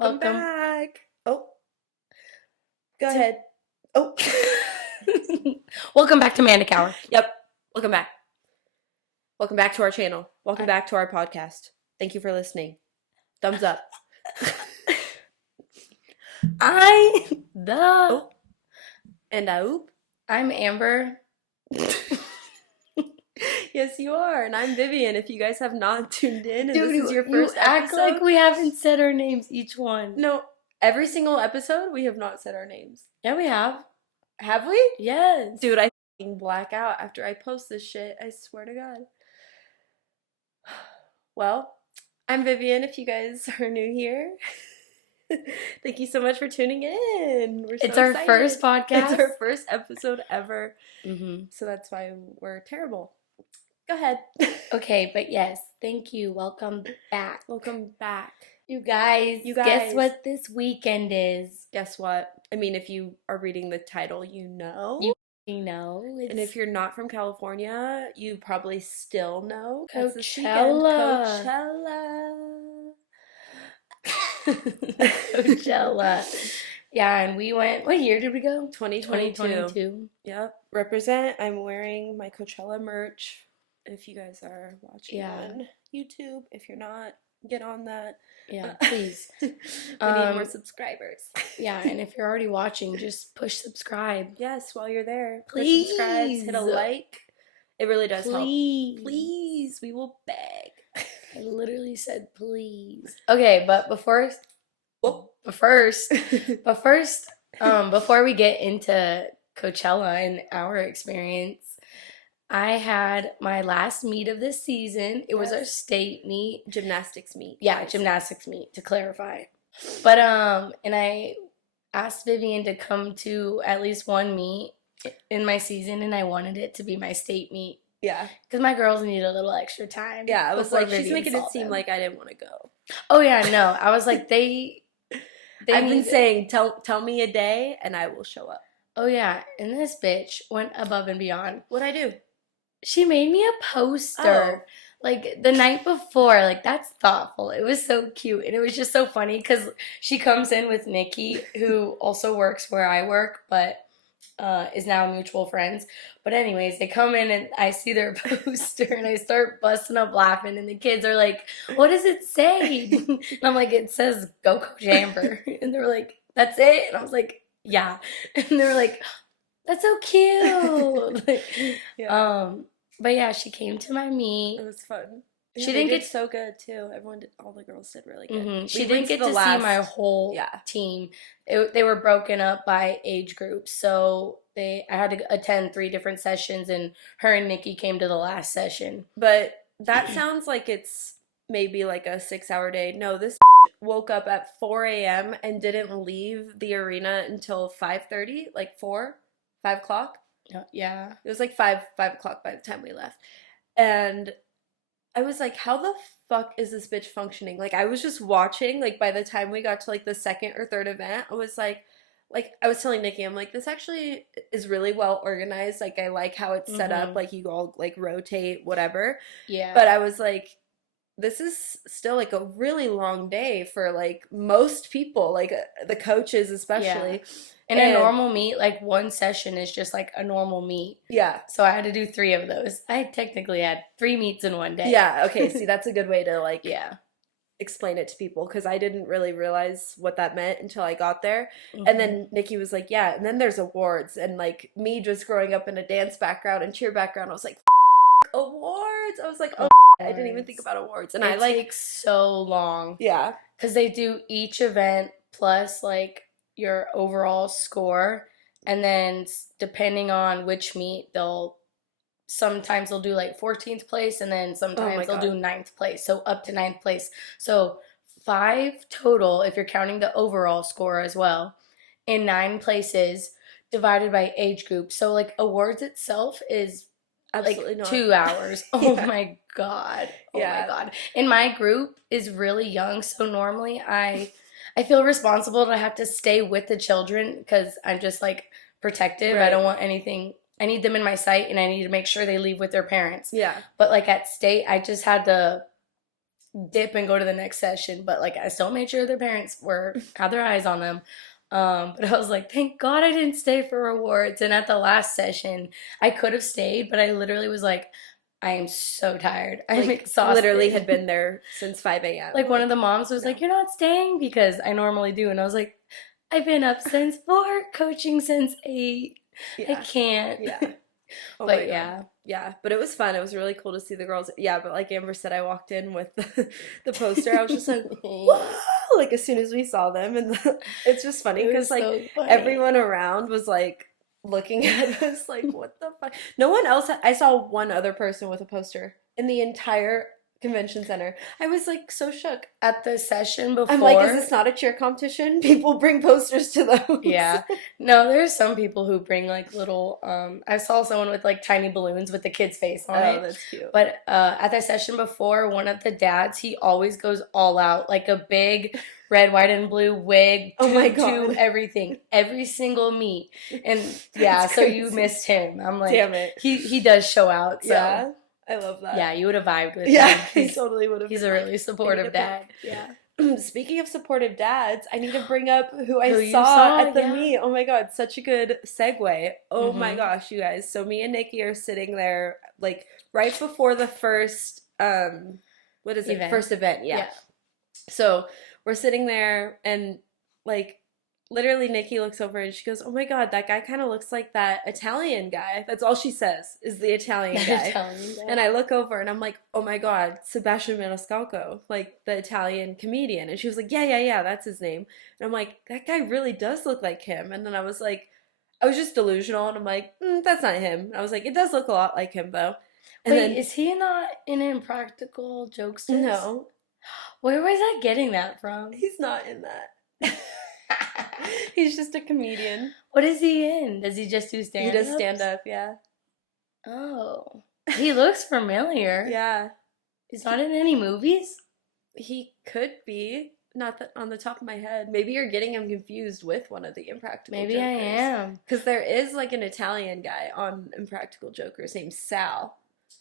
Welcome back. Oh, go ahead. Oh. Welcome back to Manic Hour. Yep. Welcome back. Welcome back to our channel. Welcome back to our podcast. Thank you for listening. Thumbs up. I'm Amber. Yes, you are. And I'm Vivian. If you guys have not tuned in and Dude, this is your first episode. Act like we haven't said our names each one. No, every single episode we have not said our names. Yeah, we have. Have we? Yes. Dude, I black out after I post this shit. I swear to God. Well, I'm Vivian if you guys are new here. Thank you so much for tuning in. We're so it's our excited. First podcast. It's our first episode ever. Mm-hmm. So that's why we're terrible. Go ahead. Okay, but yes, thank you. Welcome back. Welcome back. You guys, guess what this weekend is? Guess what? I mean, if you are reading the title, you know. You know. And if you're not from California, you probably still know. Coachella. Coachella. Yeah, and we went, what year did we go? 2022. Yep. Represent. I'm wearing my Coachella merch. If you guys are watching on YouTube, if you're not, get on that. Yeah, please. We need more subscribers. Yeah, and if you're already watching, just push subscribe. Yes, while you're there. Please. Push subscribe, hit a like. It really does help. Please. We will beg. I literally said please. Okay, but before we get into Coachella and our experience, I had my last meet of this season. It was our state meet. Gymnastics meet. Yeah, gymnastics meet, to clarify. But, and I asked Vivian to come to at least one meet in my season, and I wanted it to be my state meet. Yeah. Because my girls need a little extra time. Yeah, I was like, she's making it seem like I didn't want to go. Oh, yeah, no. I was like, I've been saying, tell me a day, and I will show up. Oh, yeah, and this bitch went above and beyond. What'd I do? She made me a poster, like, the night before. Like, that's thoughtful. It was so cute, and it was just so funny, because she comes in with Nikki, who also works where I work, but is now mutual friends. But anyways, they come in, and I see their poster, and I start busting up laughing, and the kids are like, what does it say? And I'm like, it says, go Coach Amber. And they're like, that's it? And I was like, yeah. And they were like, that's so cute. But yeah, she came to my meet. It was fun. Yeah, she didn't get so good too. All the girls did really good. Mm-hmm. She didn't get to see my whole team. They were broken up by age groups, so I had to attend 3 different sessions, and her and Nikki came to the last session. But that sounds like it's maybe like a 6-hour day. No, this woke up at 4 a.m. and didn't leave the arena until 5:30, like 5 o'clock. Yeah. It was like 5 o'clock by the time we left. And I was like, how the fuck is this bitch functioning? Like, I was just watching, like, by the time we got to, like, the second or third event, I was like, I was telling Nikki, I'm like, this actually is really well organized. Like, I like how it's set up. Like, you all, like, rotate, whatever. Yeah. But I was like, this is still, like, a really long day for, like, most people, like, the coaches especially. Yeah. In a normal meet, like, one session is just, like, a normal meet. Yeah. So I had to do 3 of those. I technically had 3 meets in one day. Yeah, okay. See, that's a good way to, like, explain it to people, because I didn't really realize what that meant until I got there. Mm-hmm. And then Nikki was like, yeah, and then there's awards. And, like, me just growing up in a dance background and cheer background, I was like, awards. I was like, oh, I didn't even think about awards. And it takes so long. Yeah. Because they do each event plus, like, your overall score, and then depending on which meet, sometimes they'll do like 14th place, and then sometimes they'll do 9th place, so up to 9th place. So 5 total if you're counting the overall score as well, in 9 places divided by age group. So like awards itself is absolutely like 2 hours. Oh my god. Oh my god. And my group is really young, so normally I feel responsible to have to stay with the children, because I'm just, like, protective. Right. I don't want anything. I need them in my sight, and I need to make sure they leave with their parents. Yeah. But, like, at state, I just had to dip and go to the next session, but like I still made sure their parents had their eyes on them. But I was like, thank God I didn't stay for rewards. And at the last session, I could have stayed, but I literally was like, I am so tired. I'm Like literally exhausted. had been there since 5 a.m. Like one of Like the moms was no. like, you're not staying because I normally do. And I was like, I've been up since 4, coaching since 8. I Yeah. can't. Yeah. Oh my But God. yeah. Yeah, but it was fun. It was really cool to see the girls. Yeah, but like Amber said, I walked in with the poster. I was just like, whoa! Like as soon as we saw them, and it's just funny It because was like so funny. everyone around was like looking at us like, what the fuck? No one else. I saw one other person with a poster in the entire convention center. I was like so shook. At the session I'm like, is before, this not a cheer competition? People bring posters to those. yeah. No, there's some people who bring like little I saw someone with like tiny balloons with the kid's face on Oh, it. that's cute. But at the session before, one of the dads, he always goes all out, like a big red, white, and blue wig, Oh my tutu, God. everything, every single meet. And yeah, That's so you crazy. missed him. I'm like, Damn it. he does show out, so Yeah, I love that. yeah, you would have vibed with Yeah, him. I totally would have He's been a like, really I need a supportive pic. dad. Yeah. Speaking of supportive dads, I need to bring up who I Who you saw saw, at the yeah. meet. Oh my God, such a good segue. Oh my Mm-hmm. gosh, you guys. So me and Nikki are sitting there like right before the first what is it? Event. First event, yeah. Yeah. So we're sitting there and like literally Nikki looks over and she goes, "Oh my God, that guy kind of looks like that Italian guy." That's all she says is the Italian guy. Telling you And that. I look over and I'm like, "Oh my God, Sebastian Maniscalco, like the Italian comedian." And she was like, "Yeah, yeah, yeah, that's his name." And I'm like, "That guy really does look like him." And then I was like, I was just delusional and I'm like, "That's not him." And I was like, "It does look a lot like him though." And Wait, then is he not in Impractical Jokesters? no, Where was I getting that from? he's not in that. He's just a comedian. What is he in? Does he just do He stand-ups? does stand up, yeah. Oh. He looks familiar. Yeah. He's not in any movies? He could be. Not that on the top of my head. Maybe you're getting him confused with one of the Impractical Maybe Jokers. I am. Because there is like an Italian guy on Impractical Jokers named Sal.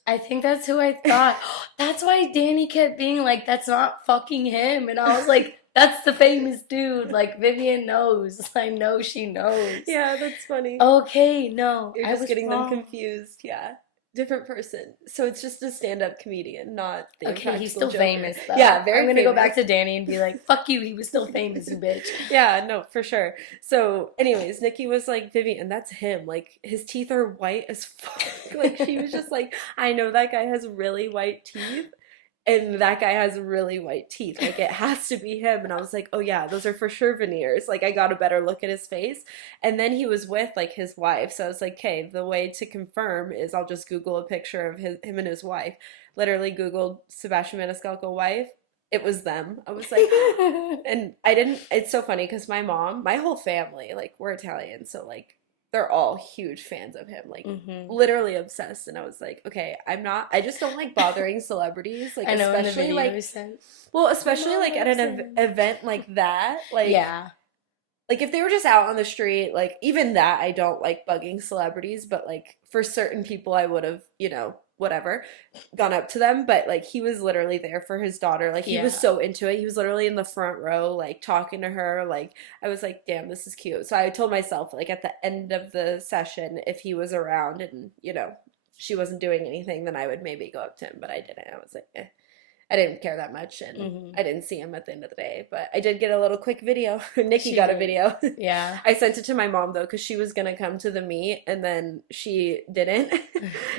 I think that's who I thought. That's why Danny kept being like, that's not fucking him. And I was like, that's the famous dude. Like, Vivian knows. I know she knows. Yeah, that's funny. Okay, no. You're I just was getting wrong. them confused. Yeah. Different person. So it's just a stand-up comedian, not the Okay, he's Impractical still Joker. famous though. Yeah, very I'm gonna go back famous. to Danny and be like, fuck you, he was still famous, you bitch. Yeah, no, for sure. So, anyways, Nikki was like, Vivian, that's him. Like, his teeth are white as fuck. Like, she was just like, I know that guy has really white teeth, and that guy has really white teeth. Like, it has to be him. And I was like, oh, yeah, those are for sure veneers. Like, I got a better look at his face. And then he was with, like, his wife. So I was like, okay, the way to confirm is I'll just Google a picture of him and his wife. Literally Googled Sebastian Maniscalco wife. It was them. I was like, and I didn't, it's so funny because my mom, my whole family, like, we're Italian. So, like, they're all huge fans of him, like literally obsessed. And I was like, okay, I just don't like bothering celebrities, like I know in the especially video like, you sent. well, especially know like what at I'm an saying. event like that, like Yeah. like if they were just out on the street, like even that I don't like bugging celebrities, but like for certain people I would have, whatever, gone up to them. But like he was literally there for his daughter. Like he was Yeah. so into it. He was literally in the front row, like talking to her. Like I was like, damn, this is cute. So I told myself, like at the end of the session, if he was around and, she wasn't doing anything, then I would maybe go up to him, but I didn't. I was like, eh. I didn't care that much, and I didn't see him at the end of the day. But I did get a little quick video. Nikki She got a did. video. Yeah. I sent it to my mom though, because she was gonna come to the meet, and then she didn't.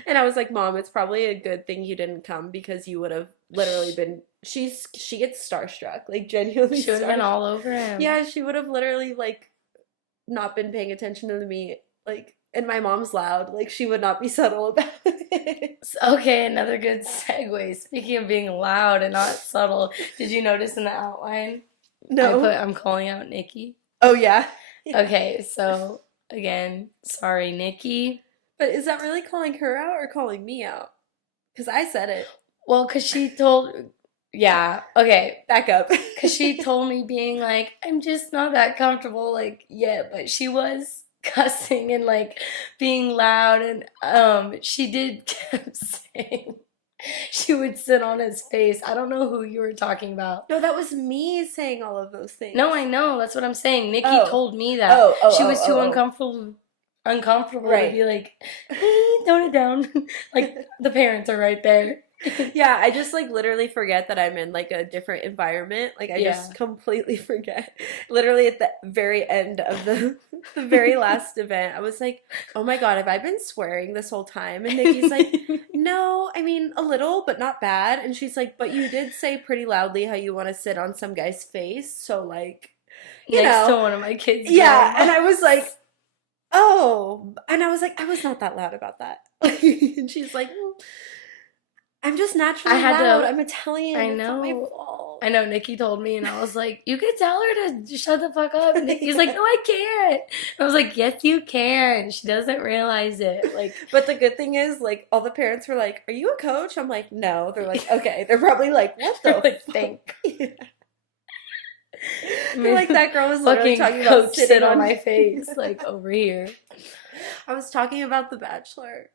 And I was like, Mom, it's probably a good thing you didn't come because you would have literally been. She gets starstruck, like genuinely. She would have been starstruck. all over him. Yeah, she would have literally like not been paying attention to the meet, like. And my mom's loud. Like, she would not be subtle about it. Okay, another good segue. Speaking of being loud and not subtle, did you notice in the outline? No. I'm calling out Nikki. Oh, yeah. Okay, so again, sorry, Nikki. But is that really calling her out or calling me out? Because I said it. Well, because she told, yeah, okay, Back up. because she told me being like, I'm just not that comfortable, like, yeah, but she was cussing and like being loud, and she did kept saying, She would sit on his face. I don't know who you were talking about. No, that was me saying all of those things. No, I know. That's what I'm saying. Nikki Oh. told me that. Oh, oh, She oh, was too oh, oh. uncomfortable to Right. be like, hey, tone it down. Like, the parents are right there. Yeah, I just like literally forget that I'm in like a different environment. Like I Yeah. just completely forget. Literally at the very end of the very last event, I was like, "Oh my God, have I been swearing this whole time?" And Nikki's like, "No, I mean a little, but not bad." And she's like, "But you did say pretty loudly how you want to sit on some guy's face, so like, you Next to know." one of my kids' Yeah, and grandmas. I was like, "Oh," and I was like, "I was not that loud about that." And she's like, I'm just I naturally had loud. to, I'm Italian. I It's not my know. fault. I know, Nikki told me, and I was like, you could tell her to shut the fuck up. And Nikki's like, no, I can't. I was like, yes, you can. She doesn't realize it. Like, But the good thing is, like, all the parents were like, "Are you a coach?" I'm like, "No." They're like, "Okay." They're probably like, "What the like, fuck?" thank. Yeah. They're like, that girl was literally Fucking talking about coach sitting sit on on my face, like, over here. I was talking about The Bachelor.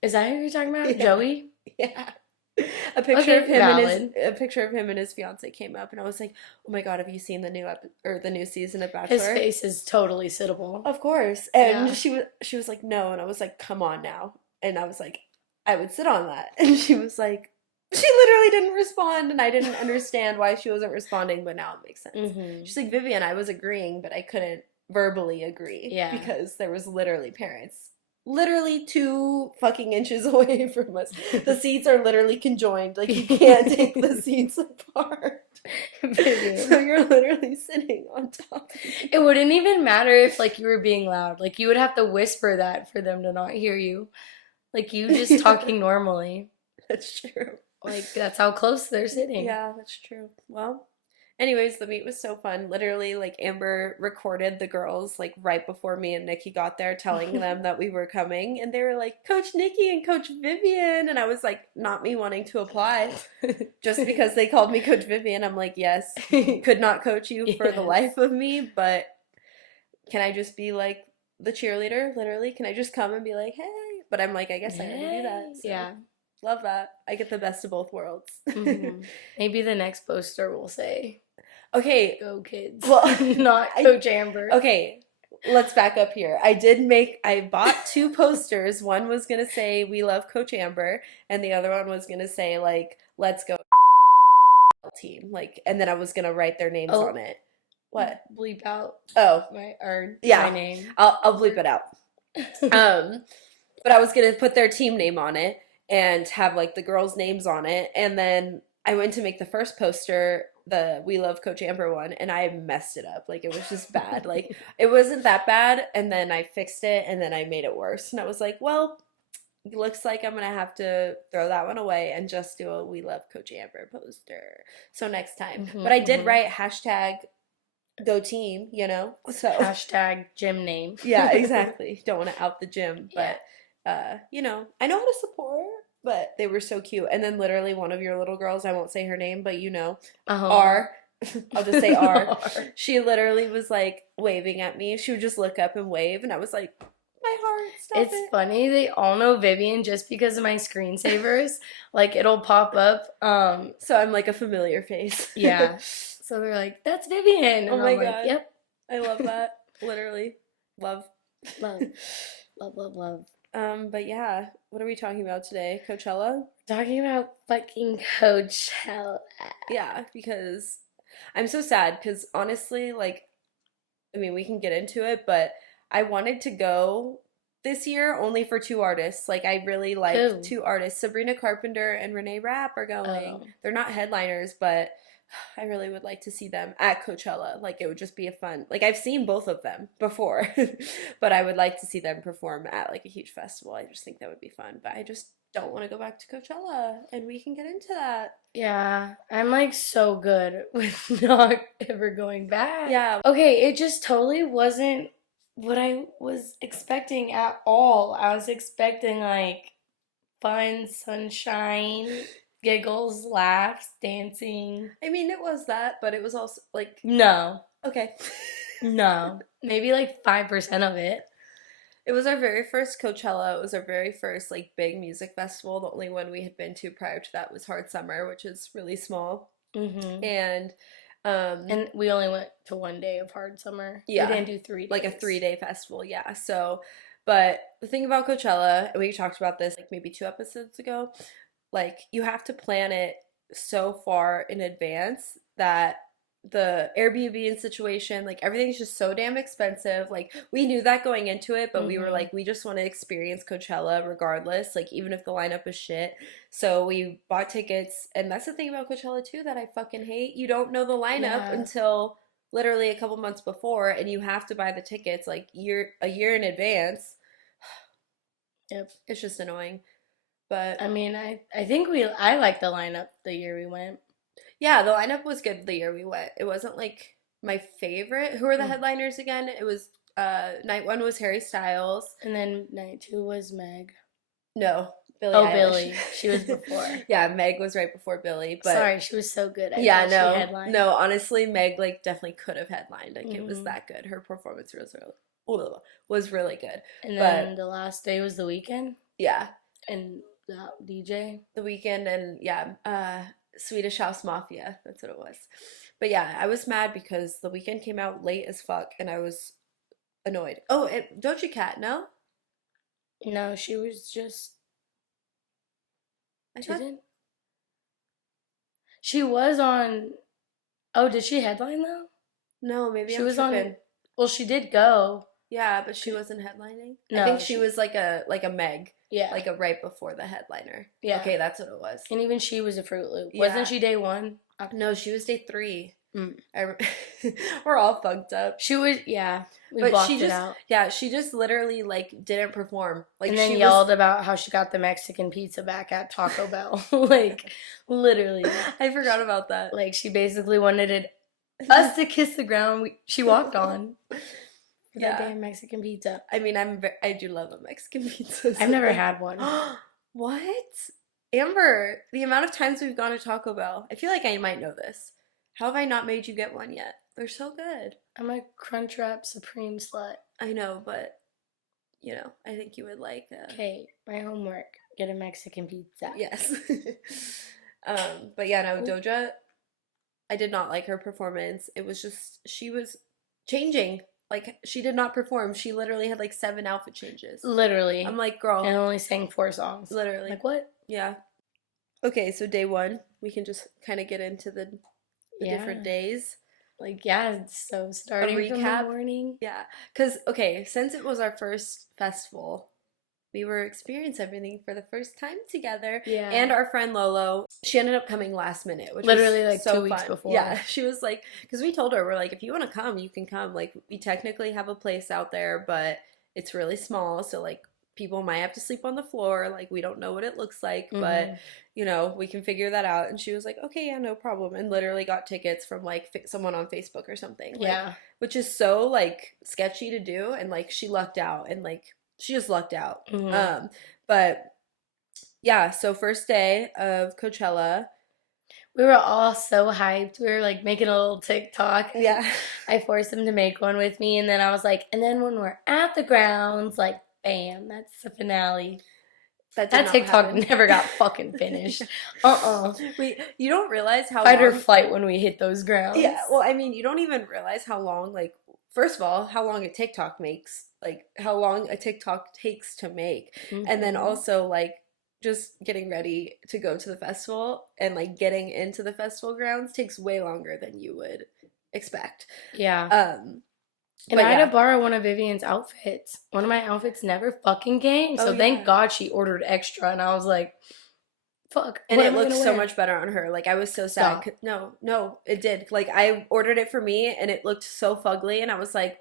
Is that who you're talking about? Yeah. Joey? Yeah. A picture of Okay, him valid. and a picture of him and his fiance came up, and I was like, "Oh my God, have you seen the the new season of His Bachelor?" face is totally sittable. Of course. And Yeah. she was like, "No." And I was like, "Come on now." And I was like, "I would sit on that." And she was like, she literally didn't respond, and I didn't understand why she wasn't responding, but now it makes sense. Mm-hmm. She's like, "Vivian, I was agreeing, but I couldn't verbally agree Yeah. because there was literally parents literally 2 fucking inches away from us. The seats are literally conjoined. Like you can't take the seats apart." Vivian. So you're literally sitting on top. It wouldn't even matter if, like, you were being loud. Like, you would have to whisper that for them to not hear you. Like, you just talking normally. That's true. Like, that's how close they're sitting. Yeah, that's true. Well, anyways, the meet was so fun. Literally, like Amber recorded the girls like right before me and Nikki got there, telling them that we were coming, and they were like, "Coach Nikki and Coach Vivian," and I was like, not me wanting to apply, just because they called me Coach Vivian. I'm like, yes, could not coach you for the Yes. life of me, but can I just be like the cheerleader? Literally, can I just come and be like, "Hey"? But I'm like, I guess I never do that. So. Yeah. Love that. I get the best of both worlds. Mm-hmm. Maybe the next poster will say, Okay. "Go kids." Well, not Coach Amber. Okay, let's back up here. I bought 2 posters. One was going to say, "We love Coach Amber," and the other one was going to say, like, "Let's go team." Like, and then I was going to write their names on it. What? Bleep out Oh, my name. I'll bleep it out. But I was going to put their team name on it and have like the girls' names on it. And then I went to make the first poster, the "We Love Coach Amber" one, and I messed it up. Like it was just bad. Like it wasn't that bad, and then I fixed it, and then I made it worse. And I was like, well, it looks like I'm gonna have to throw that one away and just do a "We Love Coach Amber" poster. So next time. Mm-hmm, but I did write hashtag go team, So hashtag gym name. yeah, exactly. Don't want to out the gym, but Yeah. I know how to support, but they were so cute. And then literally one of your little girls, I won't say her name, but R, I'll just say R. She literally was like waving at me. She would just look up and wave, and I was like, my heart, stop It's it. funny, they all know Vivian just because of my screensavers. Like, it'll pop up. So I'm like a familiar face. Yeah. So they're like, that's Vivian. And Oh my I'm God. like, yep. I love that. Literally. Love. Love. Love, love, love. But yeah, what are we talking about today? Coachella? Talking about fucking Coachella. Yeah, because I'm so sad because honestly, like, I mean, we can get into it, but I wanted to go this year only for 2 artists. Like, I really like Who? 2 artists. Sabrina Carpenter and Renee Rapp are going. Oh. They're not headliners, but I really would like to see them at Coachella. Like, it would just be a fun, like, I've seen both of them before, but I would like to see them perform at like a huge festival. I just think that would be fun, but I just don't want to go back to Coachella, and we can get into that. Yeah, I'm like so good with not ever going back. Yeah. Okay, it just totally wasn't what I was expecting at all. I was expecting like fun, sunshine, giggles, laughs, dancing. I mean, it was that, but it was also like, No, okay. no, maybe like 5% of it. It was our very first Coachella. It was our very first like big music festival. The only one we had been to prior to that was Hard Summer, which is really small. Mm-hmm. And um And we only went to 1 day of hard summer. We yeah, didn't do 3 days. like a 3 day festival. Yeah. So, but the thing about Coachella, and we talked about this like maybe 2 episodes ago, like you have to plan it so far in advance that the Airbnb situation, like everything's just so damn expensive. Like we knew that going into it, but we were Mm-hmm. like, we just want to experience Coachella regardless, like even if the lineup is shit. So we bought tickets, and that's the thing about Coachella too that I fucking hate. You don't know the lineup Yeah. until literally a couple months before, and you have to buy the tickets like a year in advance. Yep. It's just annoying. But I mean, I think I liked the lineup the year we went. yeah, the lineup was good the year we went. It wasn't like my favorite. Who were the Mm. headliners again? It was night one was Harry Styles. And then night 2 was Meg. No, Billie Oh, Eilish. Billy. She was before. Yeah, Meg was right before Billie, but Sorry, she was so good. I yeah, thought she no, headlined. no. Honestly, Meg like definitely could have headlined. Like it was Hmm. that good. Her performance was really good. And then But the last day was the weekend yeah, and the DJ. the weekend and yeah, Swedish House Mafia. That's what it was. But yeah, I was mad because the weekend came out late as fuck, and I was annoyed. Oh, Doja Cat, no? No, she was just I thought didn't. She was on. Oh, did she headline though? no, maybe She I'm was on. tripping. Well, she did go. Yeah, but she wasn't headlining. I No, think she was like a Meg, yeah, like a right before the headliner. yeah. Okay, that's what it was. And even she was a Fruit Loop. Yeah. Wasn't she day one? No, she was day 3. Mm. We're all fucked up. She was, yeah. We But blocked she it just, out. yeah, she just literally like didn't perform. Like And then she yelled about how she got the Mexican pizza back at Taco Bell. Like, literally. I forgot about that. Like, she basically wanted us to kiss the ground she walked on for that Yeah. damn Mexican pizza. I mean, I do love a Mexican pizza. I've never had one. What? Amber, the amount of times we've gone to Taco Bell, I feel like I might know this. How have I not made you get one yet? They're so good. I'm a Crunchwrap Supreme slut. I know, but I think you would like. Okay, my homework. Get a Mexican pizza. Yes. But yeah, no, Ooh. Doja, I did not like her performance. It was just she was changing. Like she did not perform. She literally had like 7 outfit changes. Literally. I'm like, girl, And only sang 4 songs. literally. Like, what? Yeah. Okay, so day 1, we can just kind of get into the different days. Like, yeah, so starting from the recap? morning. Yeah, because, okay, since it was our first festival, we were experiencing everything for the first time together. Yeah. And our friend Lolo, she ended up coming last minute, which literally was like so 2 weeks fun. before. Yeah, she was like, because we told her, we're like, if you want to come, you can come. Like, we technically have a place out there, but it's really small, so like people might have to sleep on the floor. Like, we don't know what it looks like, but we can figure that out. And she was like, okay, yeah, no problem. And literally got tickets from like someone on Facebook or something. Yeah. Like, which is so like sketchy to do. And like she lucked out, and like she just lucked out. But yeah, so first day of Coachella. We were all so hyped. We were like making a little TikTok. Yeah. I forced him to make one with me, and then I was like, and then when we're at the grounds, like, bam, that's the finale. That TikTok never got fucking finished. Wait, you don't realize how Fight long... or flight when we hit those grounds. Yeah, well, I mean, you don't even realize how long, like, first of all, how long a TikTok makes, like, how long a TikTok takes to make. And then also, like, just getting ready to go to the festival and, like, getting into the festival grounds takes way longer than you would expect. Yeah. And I had yeah. to borrow one of Vivian's outfits. One of my outfits never fucking came. So thank God she ordered extra. And I was like, fuck. And it looked so much better on her. Like, I was so sad. No, it did. Like, I ordered it for me and it looked so fugly. And I was like,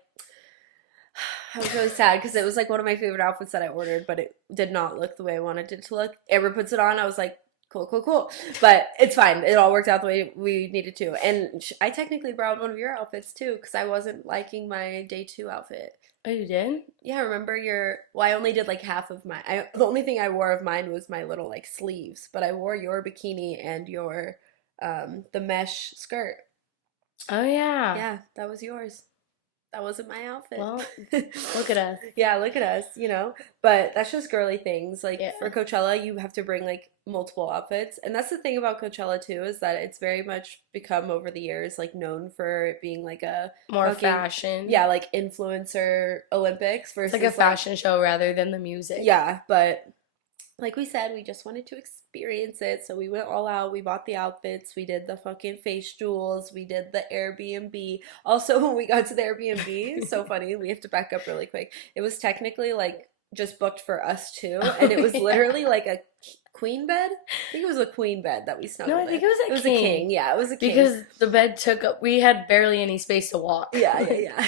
I was really sad because it was like one of my favorite outfits that I ordered, but it did not look the way I wanted it to look. Amber puts it on. I was like, cool. But it's fine. It all worked out the way we needed to. And I technically borrowed one of your outfits too because I wasn't liking my day 2 outfit. Oh, you did? Yeah, remember well, I only did like half of the only thing I wore of mine was my little like sleeves, but I wore your bikini and your, the mesh skirt. Oh, yeah. Yeah, that was yours. that wasn't my outfit. Well, look at us. Yeah, look at us, you know. But that's just girly things. Like Yeah. for Coachella, you have to bring like multiple outfits. And that's the thing about Coachella too, is that it's very much become over the years like known for it being like a More fucking, fashion. yeah, like influencer Olympics It's versus like a fashion show rather than the music. yeah, but like we said, we just wanted to experience it. So we went all out. We bought the outfits. We did the fucking face jewels. We did the Airbnb. Also, when we got to the Airbnb, so funny, we have to back up really quick. It was technically like just booked for us too. And it was literally like a queen bed. I think it was a queen bed that we snuggled No, I think it was in. It was a king. Yeah, it was a king. Because the bed took up, we had barely any space to walk. Yeah.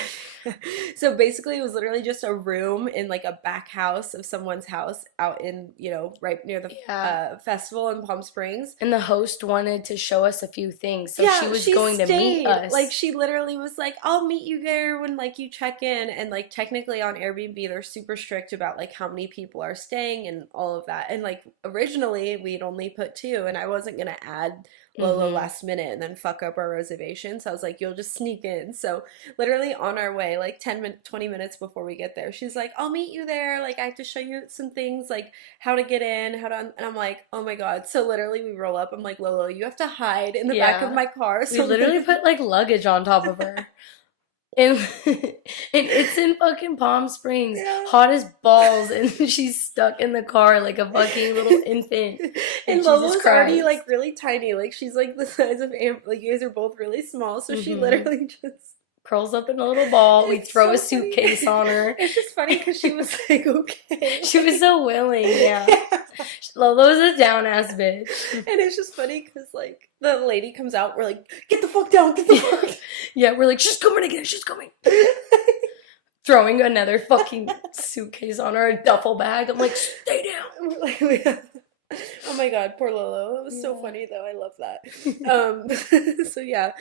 So basically, it was literally just a room in like a back house of someone's house out in, you know, right near the festival in Palm Springs. And the host wanted to show us a few things, so Yeah, she was going to meet us. Like she literally was like, "I'll meet you there when like you check in." And like technically on Airbnb, they're super strict about like how many people are staying and all of that. And like originally, we'd only put 2, and I wasn't gonna add Lolo last minute and then fuck up our reservation. So I was like, you'll just sneak in. So literally on our way, like 20 minutes before we get there, she's like, I'll meet you there. Like I have to show you some things, like how to get in, and I'm like, oh my God. So literally we roll up. I'm like, Lolo, you have to hide in the back of my car. So we literally put like luggage on top of her. And it's in fucking Palm Springs, hot as balls, and she's stuck in the car like a fucking little infant. And Lolo's already like really tiny, like she's like the size of Amber. Like you guys are both really small, so she literally just curls up in a little ball. We throw a suitcase on her. It's just funny because she was like, okay. She was so willing, yeah. Lolo's a down ass bitch. And it's just funny because like the lady comes out, we're like, get the fuck down, get the fuck down. Yeah, we're like, she's coming again, she's coming. Throwing another fucking suitcase on her, a duffel bag. I'm like, stay down. Oh my God, poor Lolo. It was so funny though. I love that. So yeah.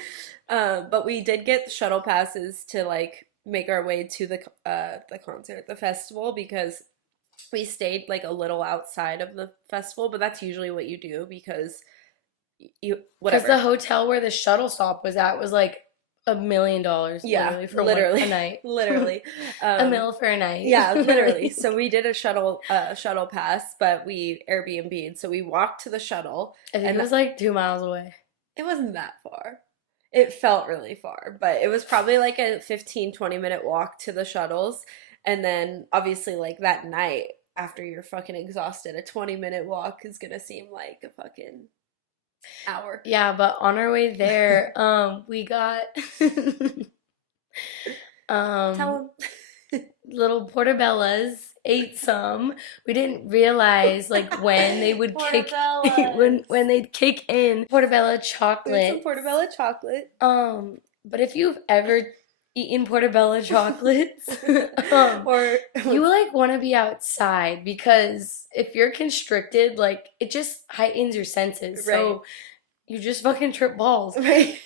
But we did get the shuttle passes to like make our way to the concert, the festival, because we stayed like a little outside of the festival, but that's usually what you do because whatever. Because the hotel where the shuttle stop was at was like $1 million. Yeah, for literally a night. Literally. $1 million for a night. Yeah, literally. So we did a shuttle pass, but we Airbnb'd. So we walked to the shuttle. I think it was like 2 miles away. It wasn't that far. It felt really far, but it was probably like a 15-20 minute walk to the shuttles. And then obviously like that night after you're fucking exhausted, a 20-minute walk is gonna seem like a fucking hour. Yeah, but on our way there, we got Tell them. little portobellas, ate some. We didn't realize like when they would kick when they'd kick in portobello chocolate. Some portobello chocolate. But if you've ever eaten portobello chocolates, or you like want to be outside because if you're constricted, like it just heightens your senses. Right. So you just fucking trip balls. Right.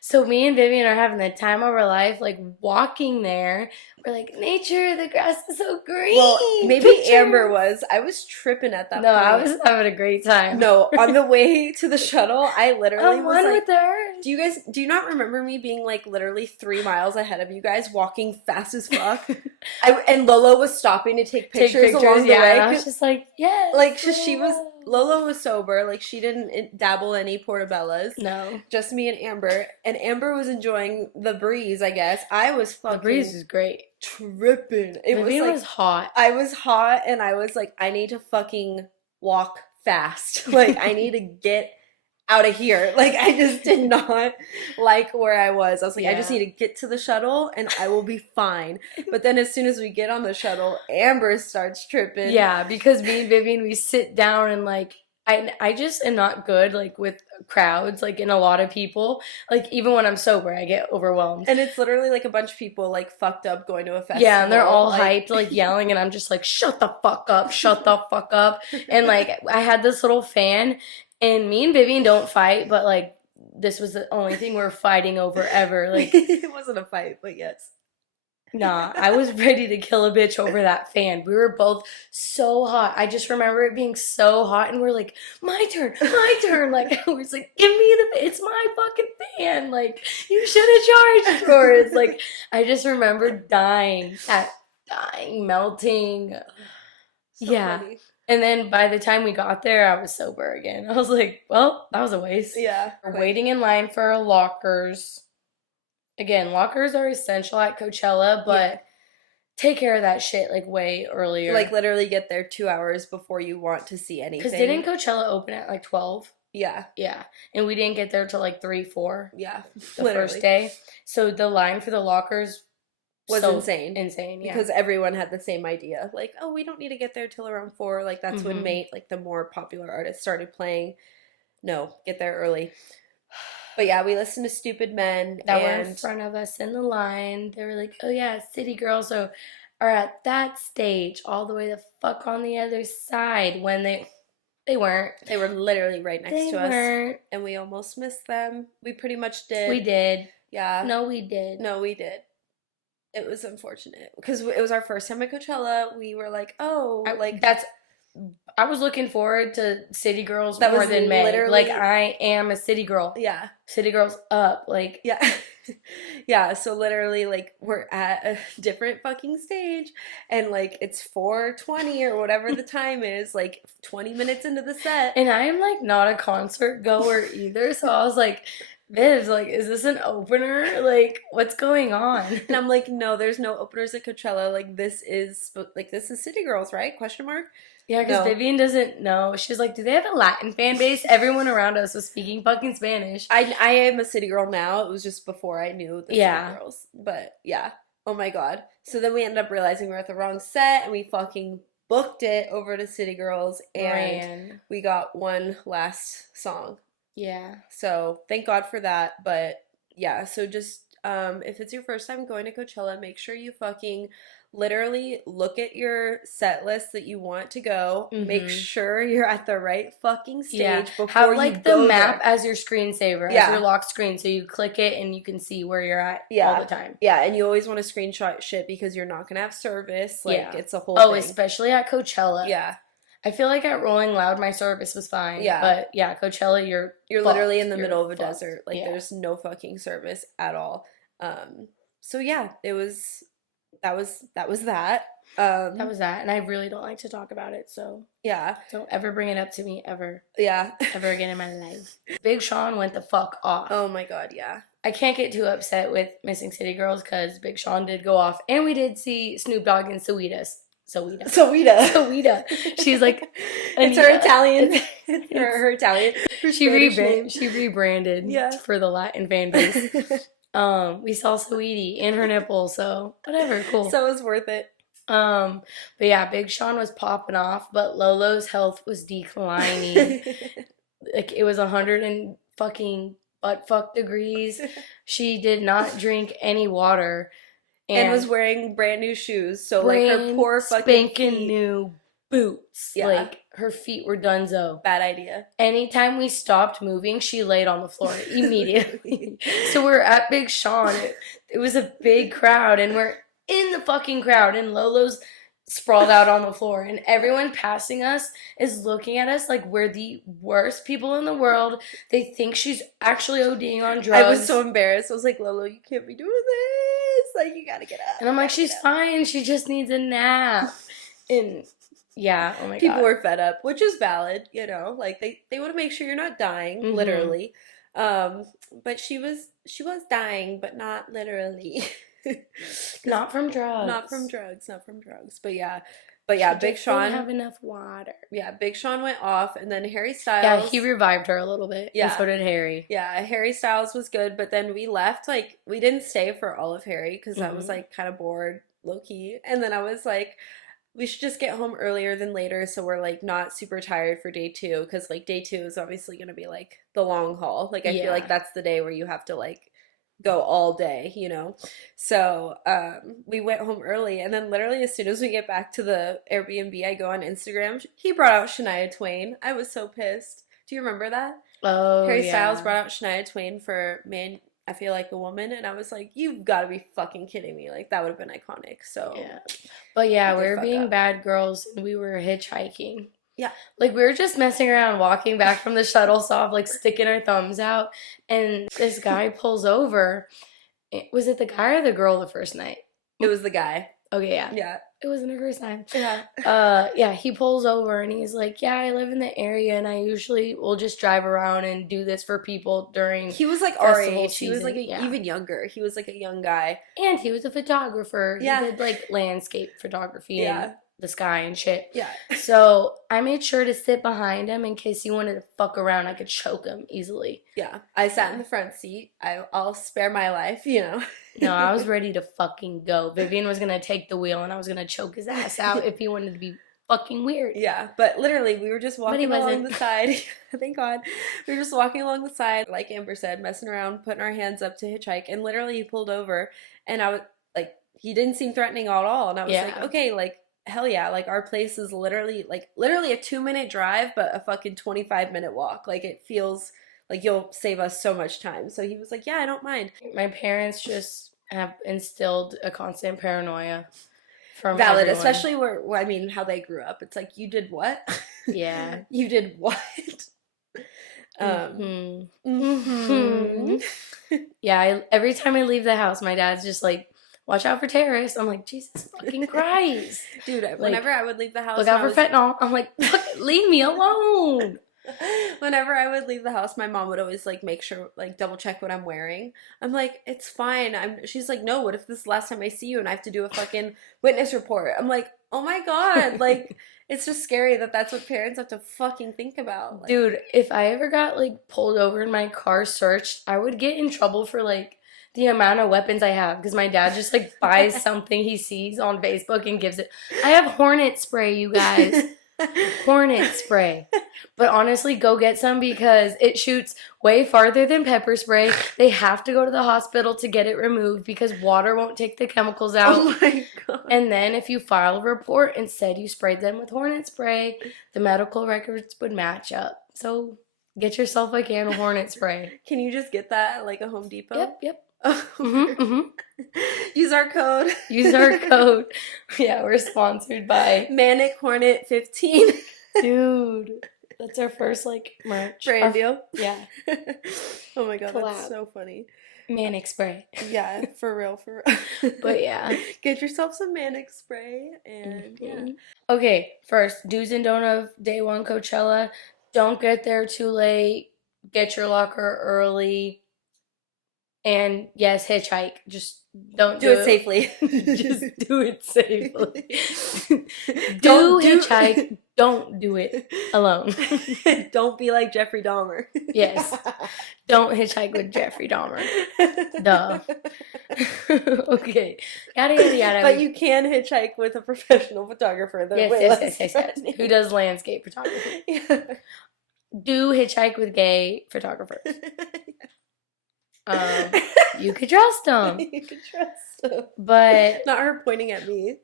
So me and Vivian are having the time of our life, like walking there. We're like, nature, the grass is so green. Well, maybe Amber was. I was tripping at that point. No, I was having a great time. No, on the way to the shuttle, I literally was like, with her. do you not remember me being like literally 3 miles ahead of you guys, walking fast as fuck? And Lolo was stopping to take pictures along the way. And I was just like, yes. Like, Lolo was sober. Like, she didn't dabble any portobellas. No. Just me and Amber. And Amber was enjoying the breeze, I guess. I was fucking... The breeze was great. Tripping. It was hot. I was hot, and I was like, I need to fucking walk fast. Like, I need to get out of here. Like, I just did not like where I was. I was like, I just need to get to the shuttle, and I will be fine. But then as soon as we get on the shuttle, Amber starts tripping. Yeah, because me and Vivian, we sit down and like, I just am not good like with crowds, like in a lot of people. Like even when I'm sober, I get overwhelmed. And it's literally like a bunch of people like fucked up going to a festival. Yeah, and they're all hyped, like yelling, and I'm just like, shut the fuck up, shut the fuck up. And like I had this little fan, and me and Vivian don't fight, but like this was the only thing we're fighting over ever. Like it wasn't a fight, but yes. Nah, I was ready to kill a bitch over that fan. We were both so hot. I just remember it being so hot, and we're like, my turn, my turn. Like, I was like, give me it's my fucking fan. Like, you should have charged for it. Like, I just remember dying, melting. So Yeah. funny. And then by the time we got there, I was sober again. I was like, well, that was a waste. Yeah. We're Quick. waiting in line for our lockers. Again, lockers are essential at Coachella, but take care of that shit like way earlier. Like literally get there 2 hours before you want to see anything. Because didn't Coachella open at like 12? Yeah. Yeah. And we didn't get there till like 3, 4. Yeah. The first day. So the line for the lockers was insane. Insane, yeah. Because everyone had the same idea. Like, oh, we don't need to get there till around 4. Like, that's when Mhm. like, the more popular artists started playing. No, get there early. But yeah, we listened to Stupid Men. That were in front of us in the line. They were like, oh yeah, city girls are at that stage all the way the fuck on the other side when they weren't. They were literally right next to us. They weren't. And we almost missed them. We pretty much did. We did. Yeah. No, we did. No, we did. It was unfortunate because it was our first time at Coachella. We were like, oh, I was looking forward to city girls that more was than men. literally- Like, I am a city girl. Yeah. City girls up. Like, yeah. Yeah, so literally, like, we're at a different fucking stage, and, like, it's 4:20 or whatever the time is, like, 20 minutes into the set. And I am, like, not a concert goer either, so I was like, Viv, like, is this an opener? Like, what's going on? And I'm like, no, there's no openers at Coachella. Like, this is City Girls, right? Question mark? Yeah, because Vivian doesn't know. She's like, do they have a Latin fan base? Everyone around us was speaking fucking Spanish. I am a city girl now. It was just before I knew the City Girls. But, yeah. Oh, my God. So then we ended up realizing we were at the wrong set, and we fucking booked it over to City Girls, and we got one last song. Yeah. So thank God for that. But yeah, so just if it's your first time going to Coachella, make sure you fucking literally look at your set list that you want to go. Mhm. Make sure you're at the right fucking stage before have you like go the map there. as your screensaver, as your lock screen, so you click it and you can see where you're at all the time. Yeah, and you always want to screenshot shit because you're not gonna have service. Like it's a whole thing. Especially at Coachella. Yeah. I feel like at Rolling Loud my service was fine. Yeah. But yeah, Coachella you're literally in the middle of a fucked. desert. Like there's no fucking service at all. So yeah, that was that. That was that, and I really don't like to talk about it, so yeah. Don't ever bring it up to me ever. Yeah. Ever again in my life. Big Sean went the fuck off. Oh my God, yeah. I can't get too upset with Missing City Girls because Big Sean did go off, and we did see Snoop Dogg and Saweetie. She's like, it's her Italian. It's her Italian. She rebranded for the Latin fan base. We saw Saweetie in her nipples, so whatever, cool. So it was worth it. But yeah, Big Sean was popping off, but Lolo's health was declining. Like it was 100 and fucking butt fuck degrees. She did not drink any water. And was wearing brand new shoes, so like her poor fucking spanking new boots. Yeah. Like her feet were donezo. Bad idea. Anytime we stopped moving, she laid on the floor immediately. So we're at Big Sean. It was a big crowd, and we're in the fucking crowd, and Lolo's sprawled out on the floor, and everyone passing us is looking at us like we're the worst people in the world. They think she's actually ODing on drugs. I was so embarrassed. I was like, Lolo, you can't be doing this. Like, you gotta get up. And I'm like, she's fine. She just needs a nap. And yeah, oh my God. People were fed up, which is valid, you know. Like they want to make sure you're not dying, literally. But she was dying, but not literally. Not from drugs. Not from drugs. But yeah, Big Sean didn't have enough water. Yeah, Big Sean went off, and then Harry Styles. Yeah, he revived her a little bit. Yeah, and so did Harry. Yeah, Harry Styles was good, but then we left. Like we didn't stay for all of Harry because I was like kind of bored, low key. And then I was like, we should just get home earlier than later, so we're like not super tired for day 2. Because like day 2 is obviously gonna be like the long haul. Like I feel like that's the day where you have to like go all day, you know. So we went home early, and then literally as soon as we get back to the Airbnb, I go on Instagram. He brought out Shania Twain. I was so pissed. Do you remember that? Oh, Harry Styles brought out Shania Twain for I feel like a woman, and I was like, you've got to be fucking kidding me. Like, that would have been iconic. So, Yeah. But yeah, we we did were fuck being up. bad girls and we were hitchhiking. Yeah. Like we were just messing around, walking back from the shuttle stop, like sticking our thumbs out, and this guy pulls over. Was it the guy or the girl the first night? It was the guy. Okay, yeah. Yeah. It wasn't her first time. Yeah. Yeah, he pulls over and he's like, yeah, I live in the area and I usually will just drive around and do this for people during He was like our festival age. He was like season. Yeah. even younger. He was like a young guy. And he was a photographer. Yeah. He did like landscape photography Yeah. and the sky and shit. Yeah. So I made sure to sit behind him in case he wanted to fuck around. I could choke him easily. Yeah. I sat in the front seat. I'll spare my life, you know. No, I was ready to fucking go. Vivian was going to take the wheel and I was going to choke his ass out if he wanted to be fucking weird. Yeah, but literally we were just walking along the side. Thank God. We were just walking along the side, like Amber said, messing around, putting our hands up to hitchhike, and literally he pulled over and I was like, he didn't seem threatening at all, and I was like, okay, like, hell yeah, like our place is literally a 2-minute drive, but a fucking 25-minute walk. Like it feels like you'll save us so much time. So he was like, yeah, I don't mind. My parents just have instilled a constant paranoia from Valid, everyone. especially I mean, how they grew up. It's like, you did what? Yeah. You did what? Yeah, every time I leave the house, my dad's just like, watch out for terrorists. I'm like, Jesus fucking Christ. Dude, whenever I would leave the house. Look out for fentanyl. I'm like, leave me alone. Whenever I would leave the house, my mom would always like make sure, like double check what I'm wearing. I'm like, it's fine. She's like, no, what if this is the last time I see you and I have to do a fucking witness report? I'm like, oh my God. Like, it's just scary that that's what parents have to fucking think about. Like, dude, if I ever got like pulled over in my car searched, I would get in trouble for like the amount of weapons I have because my dad just like buys something he sees on Facebook and gives it. I have hornet spray, you guys. Hornet spray. But honestly, go get some because it shoots way farther than pepper spray. They have to go to the hospital to get it removed because water won't take the chemicals out. Oh my God. And then if you file a report and said you sprayed them with hornet spray, the medical records would match up. So get yourself a can of hornet spray. Can you just get that at like a Home Depot? Yep. Oh, Use our code. Use our code. Yeah, we're sponsored by Manic Hornet 15. Dude, that's our first like merch. Brand deal. Yeah. Oh my God, Collab. that's so funny. Manic spray. Yeah, for real. But yeah. Get yourself some Manic spray and yeah. Okay, first, do's and don'ts of day one Coachella. Don't get there too late. Get your locker early. And yes, hitchhike. Just don't do it safely. Just do it safely. Don't hitchhike. Don't do it alone. Don't be like Jeffrey Dahmer. Yes. Don't hitchhike with Jeffrey Dahmer. Duh. Okay. Yada. But you can hitchhike with a professional photographer. Yes. Who does landscape photography. Yeah. Do hitchhike with gay photographers. You could trust them. You could trust them. But not her pointing at me.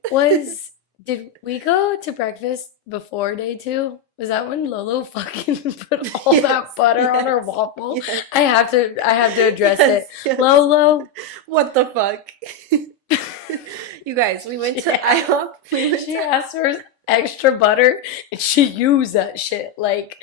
Did we go to breakfast before day 2? Was that when Lolo fucking put all that butter on her waffle? Yes. I have to address it. Yes. Lolo, what the fuck? You guys, we went to IHOP. She asked for extra butter and she used that shit. Like,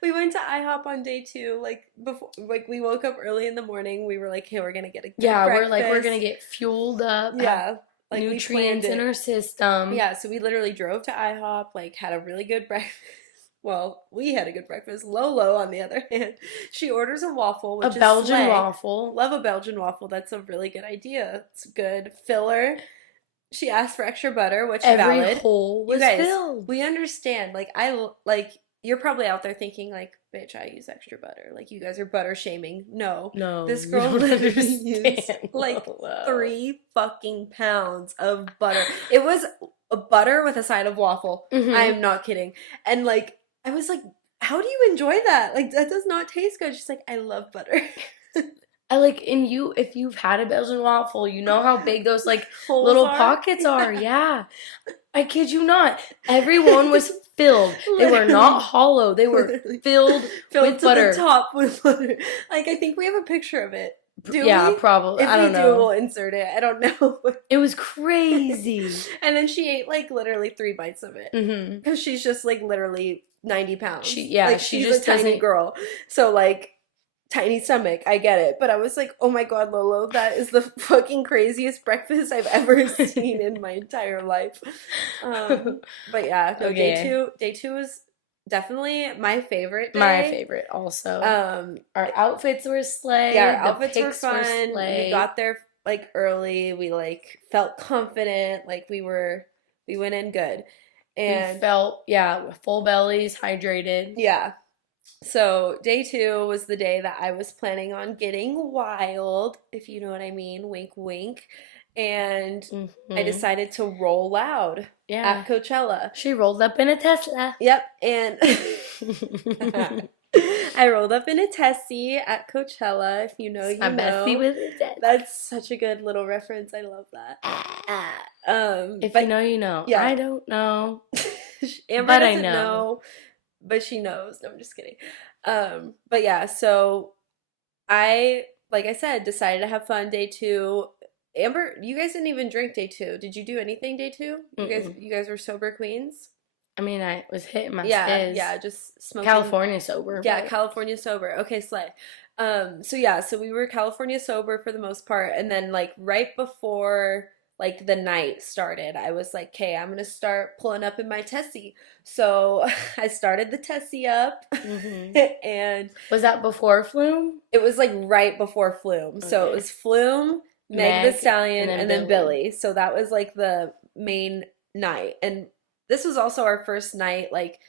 we went to IHOP on day 2, before, we woke up early in the morning. We were like, hey, we're gonna get a good breakfast. we're gonna get fueled up. Yeah, nutrients in our system. Yeah, so we literally drove to IHOP, had a really good breakfast. Well, we had a good breakfast. Lolo, on the other hand, she orders a waffle, which is Belgian waffle. Love a Belgian waffle. That's a really good idea. It's good filler. She asked for extra butter, which every valid. hole was filled. We understand. You're probably out there thinking, bitch, I use extra butter. You guys are butter shaming. No. This girl literally used, 3 fucking pounds of butter. It was a butter with a side of waffle. Mm-hmm. I am not kidding. And, I was like, how do you enjoy that? That does not taste good. She's like, I love butter. If you've had a Belgian waffle, you know how big those, little pockets are. Yeah. I kid you not. Everyone was filled. They were not hollow. They were filled with to butter. The top with butter. I think we have a picture of it. Do Yeah, we? probably. If I we don't do, know. we'll insert it. I don't know. It was crazy. And then she ate like literally 3 bites of it Mm-hmm. because she's just like literally 90 She, pounds. yeah, Like she she's a just tiny doesn't. girl. So like tiny stomach, I get it. But I was like, oh my God, Lolo, that is the fucking craziest breakfast I've ever seen in my entire life. But yeah, no, Okay. day two was definitely my favorite My day. favorite also. Um, Our outfits were yeah, our slay. The outfits were pics were fun. We slay. got there like early. We like felt confident. Like we went in good. We And felt, yeah, full bellies, hydrated. yeah. So day two was the day that I was planning on getting wild, if you know what I mean. Wink, wink. And I Mm-hmm. decided to roll loud Yeah. at Coachella. She rolled up in a Tesla. Yep, and I rolled up in a Tessie at Coachella. If you know, My you bestie know. with a Tesla. That's such a good little reference. I love that. If But you know, you know. yeah, I don't know, Amber but I doesn't know. know, but she knows. No, I'm just kidding. But yeah, so I, like I said, decided to have fun day two. Amber, you guys didn't even drink day two. Did you do anything day two? Mm-mm. You guys were sober queens? I mean, I was hitting my Yeah, stiz. yeah, just smoking. California sober, Yeah, but California sober. Okay, slay. So yeah, so we were California sober for the most part, and then like right before like the night started, I was like, okay, I'm gonna start pulling up in my Tessie. So I started the Tessie up, mm-hmm. and Was that before Flume? it was like right before Flume. So it Okay. was Flume, Meg the Meg, Stallion, and and then then Billy. Billy. So that was like the main night. And this was also our first night like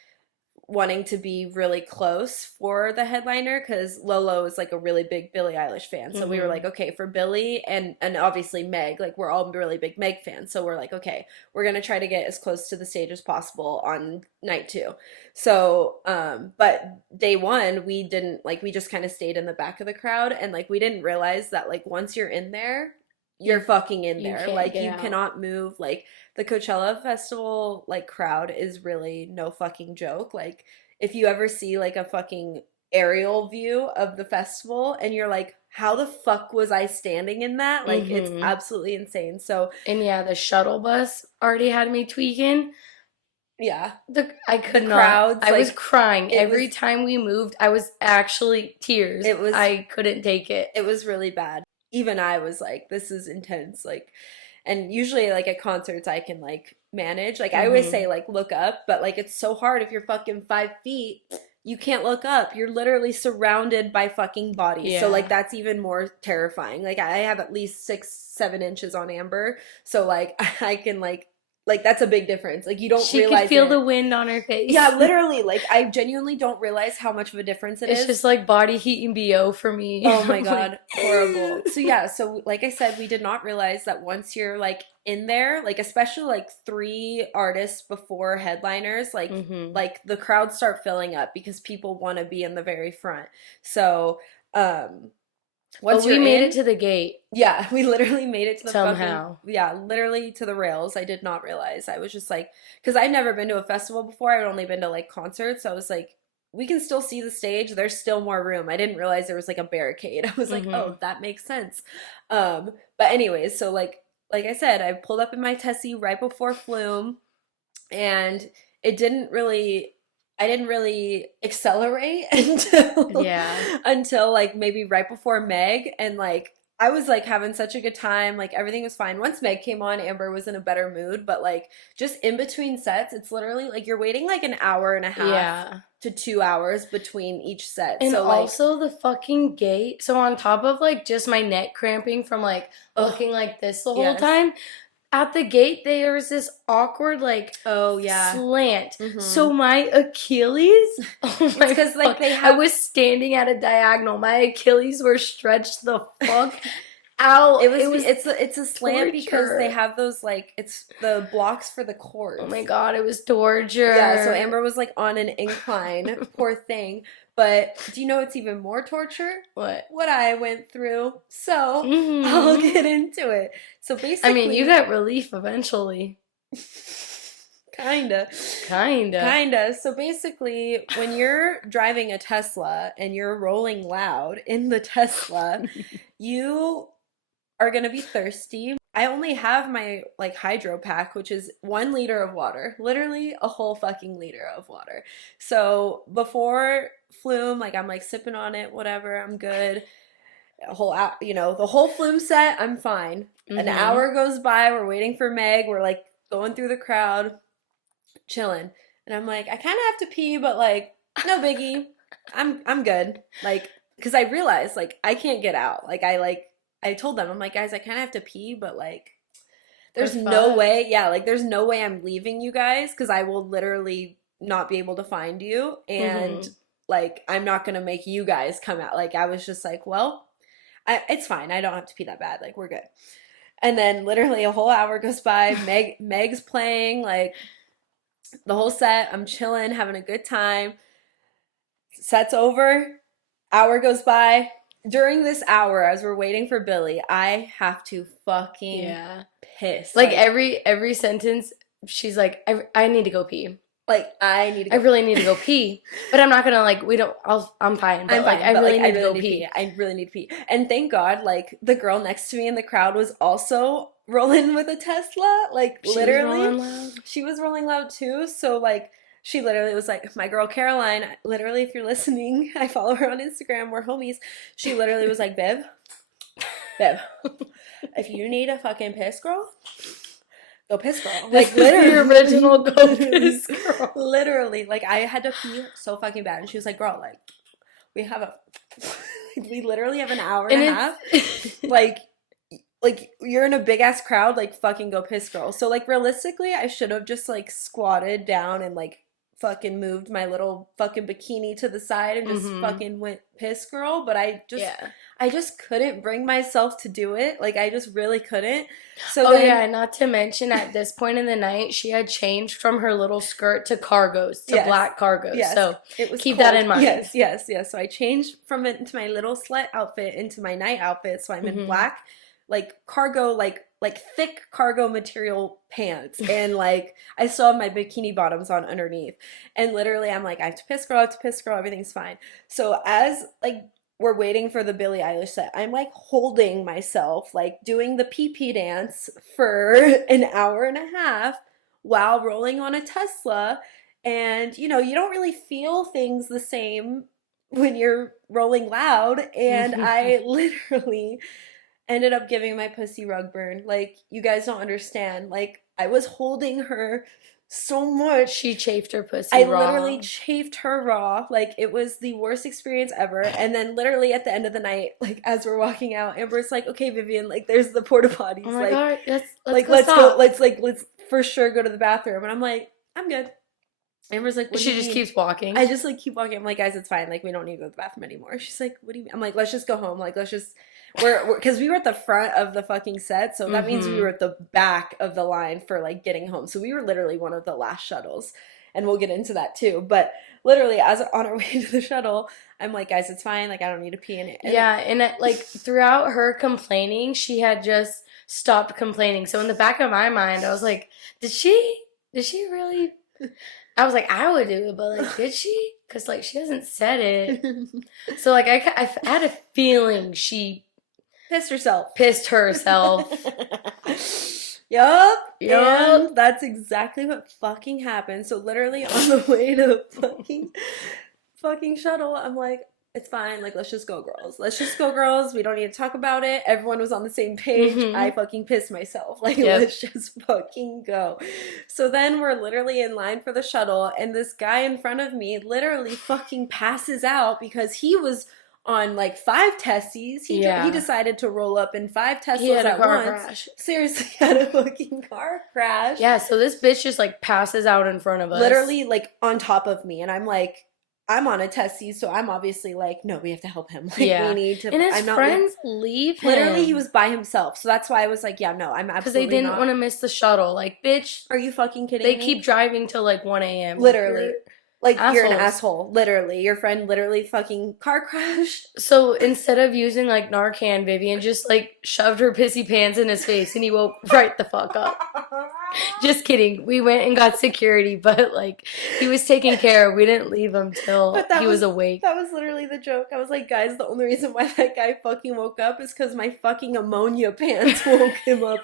wanting to be really close for the headliner because Lolo is like a really big Billie Eilish fan. So we were Mm-hmm. like, okay, for Billy and obviously Meg, like we're all really big Meg fans. So we're like, okay, we're gonna try to get as close to the stage as possible on night two. So, but day one we didn't like we just kind of stayed in the back of the crowd and like we didn't realize that like once you're in there, you're fucking in You there. can't Like get you out. cannot move. Like the Coachella Festival like crowd is really no fucking joke. Like if you ever see like a fucking aerial view of the festival and you're like, how the fuck was I standing in that? Like it's Mm-hmm. absolutely insane. So And yeah, the shuttle bus already had me tweaking. yeah, I the could not. crowds I was like crying it every was time we moved. I was actually tears. it was I couldn't take it. it was really bad. Even I was like, this is intense. Like, and usually like at concerts I can like manage. Like I always Mm-hmm. say like look up, but like it's so hard if you're fucking 5 feet. You can't look up. You're literally surrounded by fucking bodies. So like Yeah. that's even more terrifying. Like I have at least 6, 7 inches on Amber. So like I can like that's a big difference. Like you don't She could realize feel the it. wind on her face. Yeah, literally. Like I genuinely don't realize how much of a difference it It's is. just like body heat and BO for me. Oh my I'm like, God, horrible. So yeah, so like I said, we did not realize that once you're like in there, like especially like 3 artists before headliners, mm-hmm. like the crowds start filling up because people want to be in the very front. So once But we you're made in, it to the gate yeah, we literally made it to the fucking somehow. yeah, literally to the rails. I did not realize. I was just like, because I'd never been to a festival before. I'd only been to like concerts. So I was like, we can still see the stage. There's still more room. I didn't realize there was like a barricade. I was like, Mm-hmm. oh, that makes sense. But anyways, so like I said, I pulled up in my Tessie right before Flume, and it didn't really I didn't really accelerate Yeah. until like maybe right before Meg and like I was like having such a good time, like everything was fine. Once Meg came on, Amber was in a better mood, but like just in between sets, it's literally like you're waiting like an hour and a half Yeah. to 2 hours between each set. And So like, also the fucking gate. So on top of like just my neck cramping from like oh looking like this the whole yes, time, at the gate there was this awkward like oh yeah, slant. mm-hmm. So my Achilles, oh my because like fuck, they I have was standing at a diagonal. My Achilles were stretched the fuck out. it was it's a slant because they torture. have those like it's the blocks for the cords. Oh my god, it was torture. Yeah, so Amber was like on an incline, poor thing. But do you know what's even more torture? What? What I went through. So I'll Mm-hmm. get into it. So I mean, basically, you got relief eventually. Kinda. Kinda. Kinda. So basically, when you're driving a Tesla and you're rolling loud in the Tesla, you are gonna be thirsty. I only have my like hydro pack, which is 1 liter of water, literally a whole fucking liter of water. So before Flume, like I'm like sipping on it, whatever, I'm good. A whole the whole Flume set, I'm fine. An Mm-hmm. hour goes by, we're waiting for Meg, we're like going through the crowd, chilling, and I'm like, I kind of have to pee, but like, no biggie, I'm good. Like, because I realized like I can't get out. I told them, I'm like, guys, I kind of have to pee, but like, We're there's no fucked. way. Yeah, like there's no way I'm leaving you guys because I will literally not be able to find you, and Mm-hmm. like I'm not gonna make you guys come out. Like I was just like, well, it's fine. I don't have to pee that bad. Like we're good. And then literally a whole hour goes by. Meg's playing like the whole set. I'm chilling, having a good time. Set's over. Hour goes by. During this hour, as we're waiting for Billy, I have to fucking Yeah. piss. Like every sentence, she's like, I need to go pee. Like I need to I go. really need to go pee. But I'm not gonna like I'm fine. But I'm like fine, I but really like I need to really go need to pee. pee. I really need to pee. And thank God, like the girl next to me in the crowd was also rolling with a Tesla. Like She was literally, rolling loud. she was rolling loud too. So like she literally was like, my girl Caroline, literally, if you're listening, I follow her on Instagram, we're homies. She literally was like, Viv, if you need a fucking piss girl, go piss girl. This Like is the original go literally. piss girl. Literally. Like I had to pee so fucking bad. And she was like, girl, like we have a we literally have an hour and And a half. it's Like you're in a big ass crowd, like fucking go piss girl. So like realistically, I should have just like squatted down and like fucking moved my little fucking bikini to the side and just mm-hmm. fucking went piss girl, but Yeah. I just couldn't bring myself to do it. Like I just really couldn't. So Oh yeah, then and not to mention at this point in the night, she had changed from her little skirt to cargos, to yes. black cargos. Yes. So It was keep that cold. in mind. Yes. So I changed from it into my little slut outfit into my night outfit. So I'm in Mm-hmm. black, like cargo, like thick cargo material pants. And like I still have my bikini bottoms on underneath. And literally I'm like, I have to piss girl, everything's fine. So as like we're waiting for the Billie Eilish set, I'm like holding myself, like doing the pee pee dance for an hour and a half while rolling on a Tesla. And you don't really feel things the same when you're rolling loud. And I literally ended up giving my pussy rug burn. Like, you guys don't understand. Like, I was holding her so much. She chafed her pussy I literally raw. chafed her raw. Like, it was the worst experience ever. And then, literally, at the end of the night, like, as we're walking out, Amber's like, okay, Vivian, like, there's the porta potties. Oh my Like, god, let's like, go let's go. stop. Let's for sure go to the bathroom. And I'm like, I'm good. Amber's like, what do She you just mean? keeps walking. I just like keep walking. I'm like, guys, it's fine. Like, we don't need to go to the bathroom anymore. She's like, what do you mean? I'm like, let's just go home. Like, let's just because we were at the front of the fucking set, so that means we Mm-hmm. were at the back of the line for like getting home. So we were literally one of the last shuttles, and we'll get into that too. But literally, as on our way to the shuttle, I'm like, guys, it's fine. Like, I don't need to pee in it. Yeah, and like throughout her complaining, she had just stopped complaining. So in the back of my mind, I was like, did she really? I was like, I would do it, but like, did she? Because like she hasn't said it. So like I had a feeling she Pissed herself. pissed herself. Yup. Yup. And that's exactly what fucking happened. So literally on the way to the fucking shuttle, I'm like, it's fine. Like, let's just go, girls. Let's just go, girls. We don't need to talk about it. Everyone was on the same page. Mhm. I fucking pissed myself. Like, Yep. let's just fucking go. So then we're literally in line for the shuttle, and this guy in front of me literally fucking passes out because he was on like 5 testies. He Yeah. decided to roll up in 5 Teslas He had a at car once. crash. Seriously, had a fucking car crash. Yeah, so this bitch just like passes out in front of us. Literally like on top of me, and I'm like, I'm on a testy, so I'm obviously like, no, we have to help him. Like, Yeah. we need to. And his I'm not friends leave him. Literally, he was by himself, so that's why I was like, yeah, no, I'm because they absolutely didn't not. want to miss the shuttle. Like, bitch, Are you fucking kidding they me? keep driving till like 1 a.m. Literally. Like, you're an assholes. asshole. Literally. Your friend literally fucking car crashed. So instead of using like Narcan, Vivian just like shoved her pissy pants in his face and he woke right the fuck up. Just kidding. We went and got security, but like he was taken care of. We didn't leave him till But that he was awake. literally the joke. I was like, guys, the only reason why that guy fucking woke up is because my fucking ammonia pants woke him up.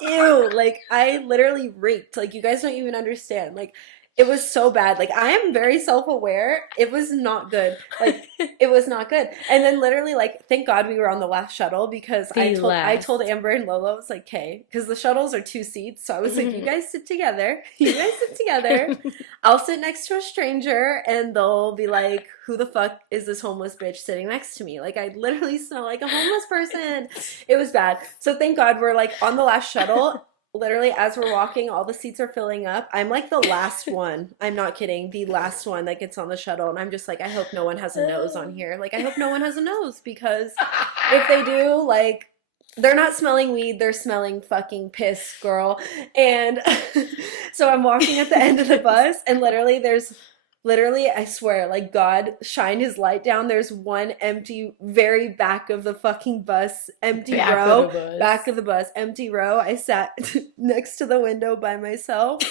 Ew. Like, I literally reeked. Like, you guys don't even understand. Like, it was so bad. Like, I am very self-aware. It was not good. Like, it was not good. And then literally, like, thank God we were on the last shuttle because The I last. told Amber and Lolo, I was like, okay, because the shuttles are 2 seats. So I was like, you guys sit together. You guys sit together. I'll sit next to a stranger and they'll be like, who the fuck is this homeless bitch sitting next to me? Like, I literally smell like a homeless person. It was bad. So thank God we're like on the last shuttle. Literally, as we're walking, all the seats are filling up. I'm like the last one. I'm not kidding. The last one that gets on the shuttle. And I'm just like, I hope no one has a nose on here. Like, I hope no one has a nose because if they do, like, they're not smelling weed, they're smelling fucking piss, girl. And so I'm walking at the end of the bus, and literally, I swear, like God shined his light down. There's one empty, very back of the fucking bus, empty Back of row, the bus. back of the bus, empty row. I sat next to the window by myself,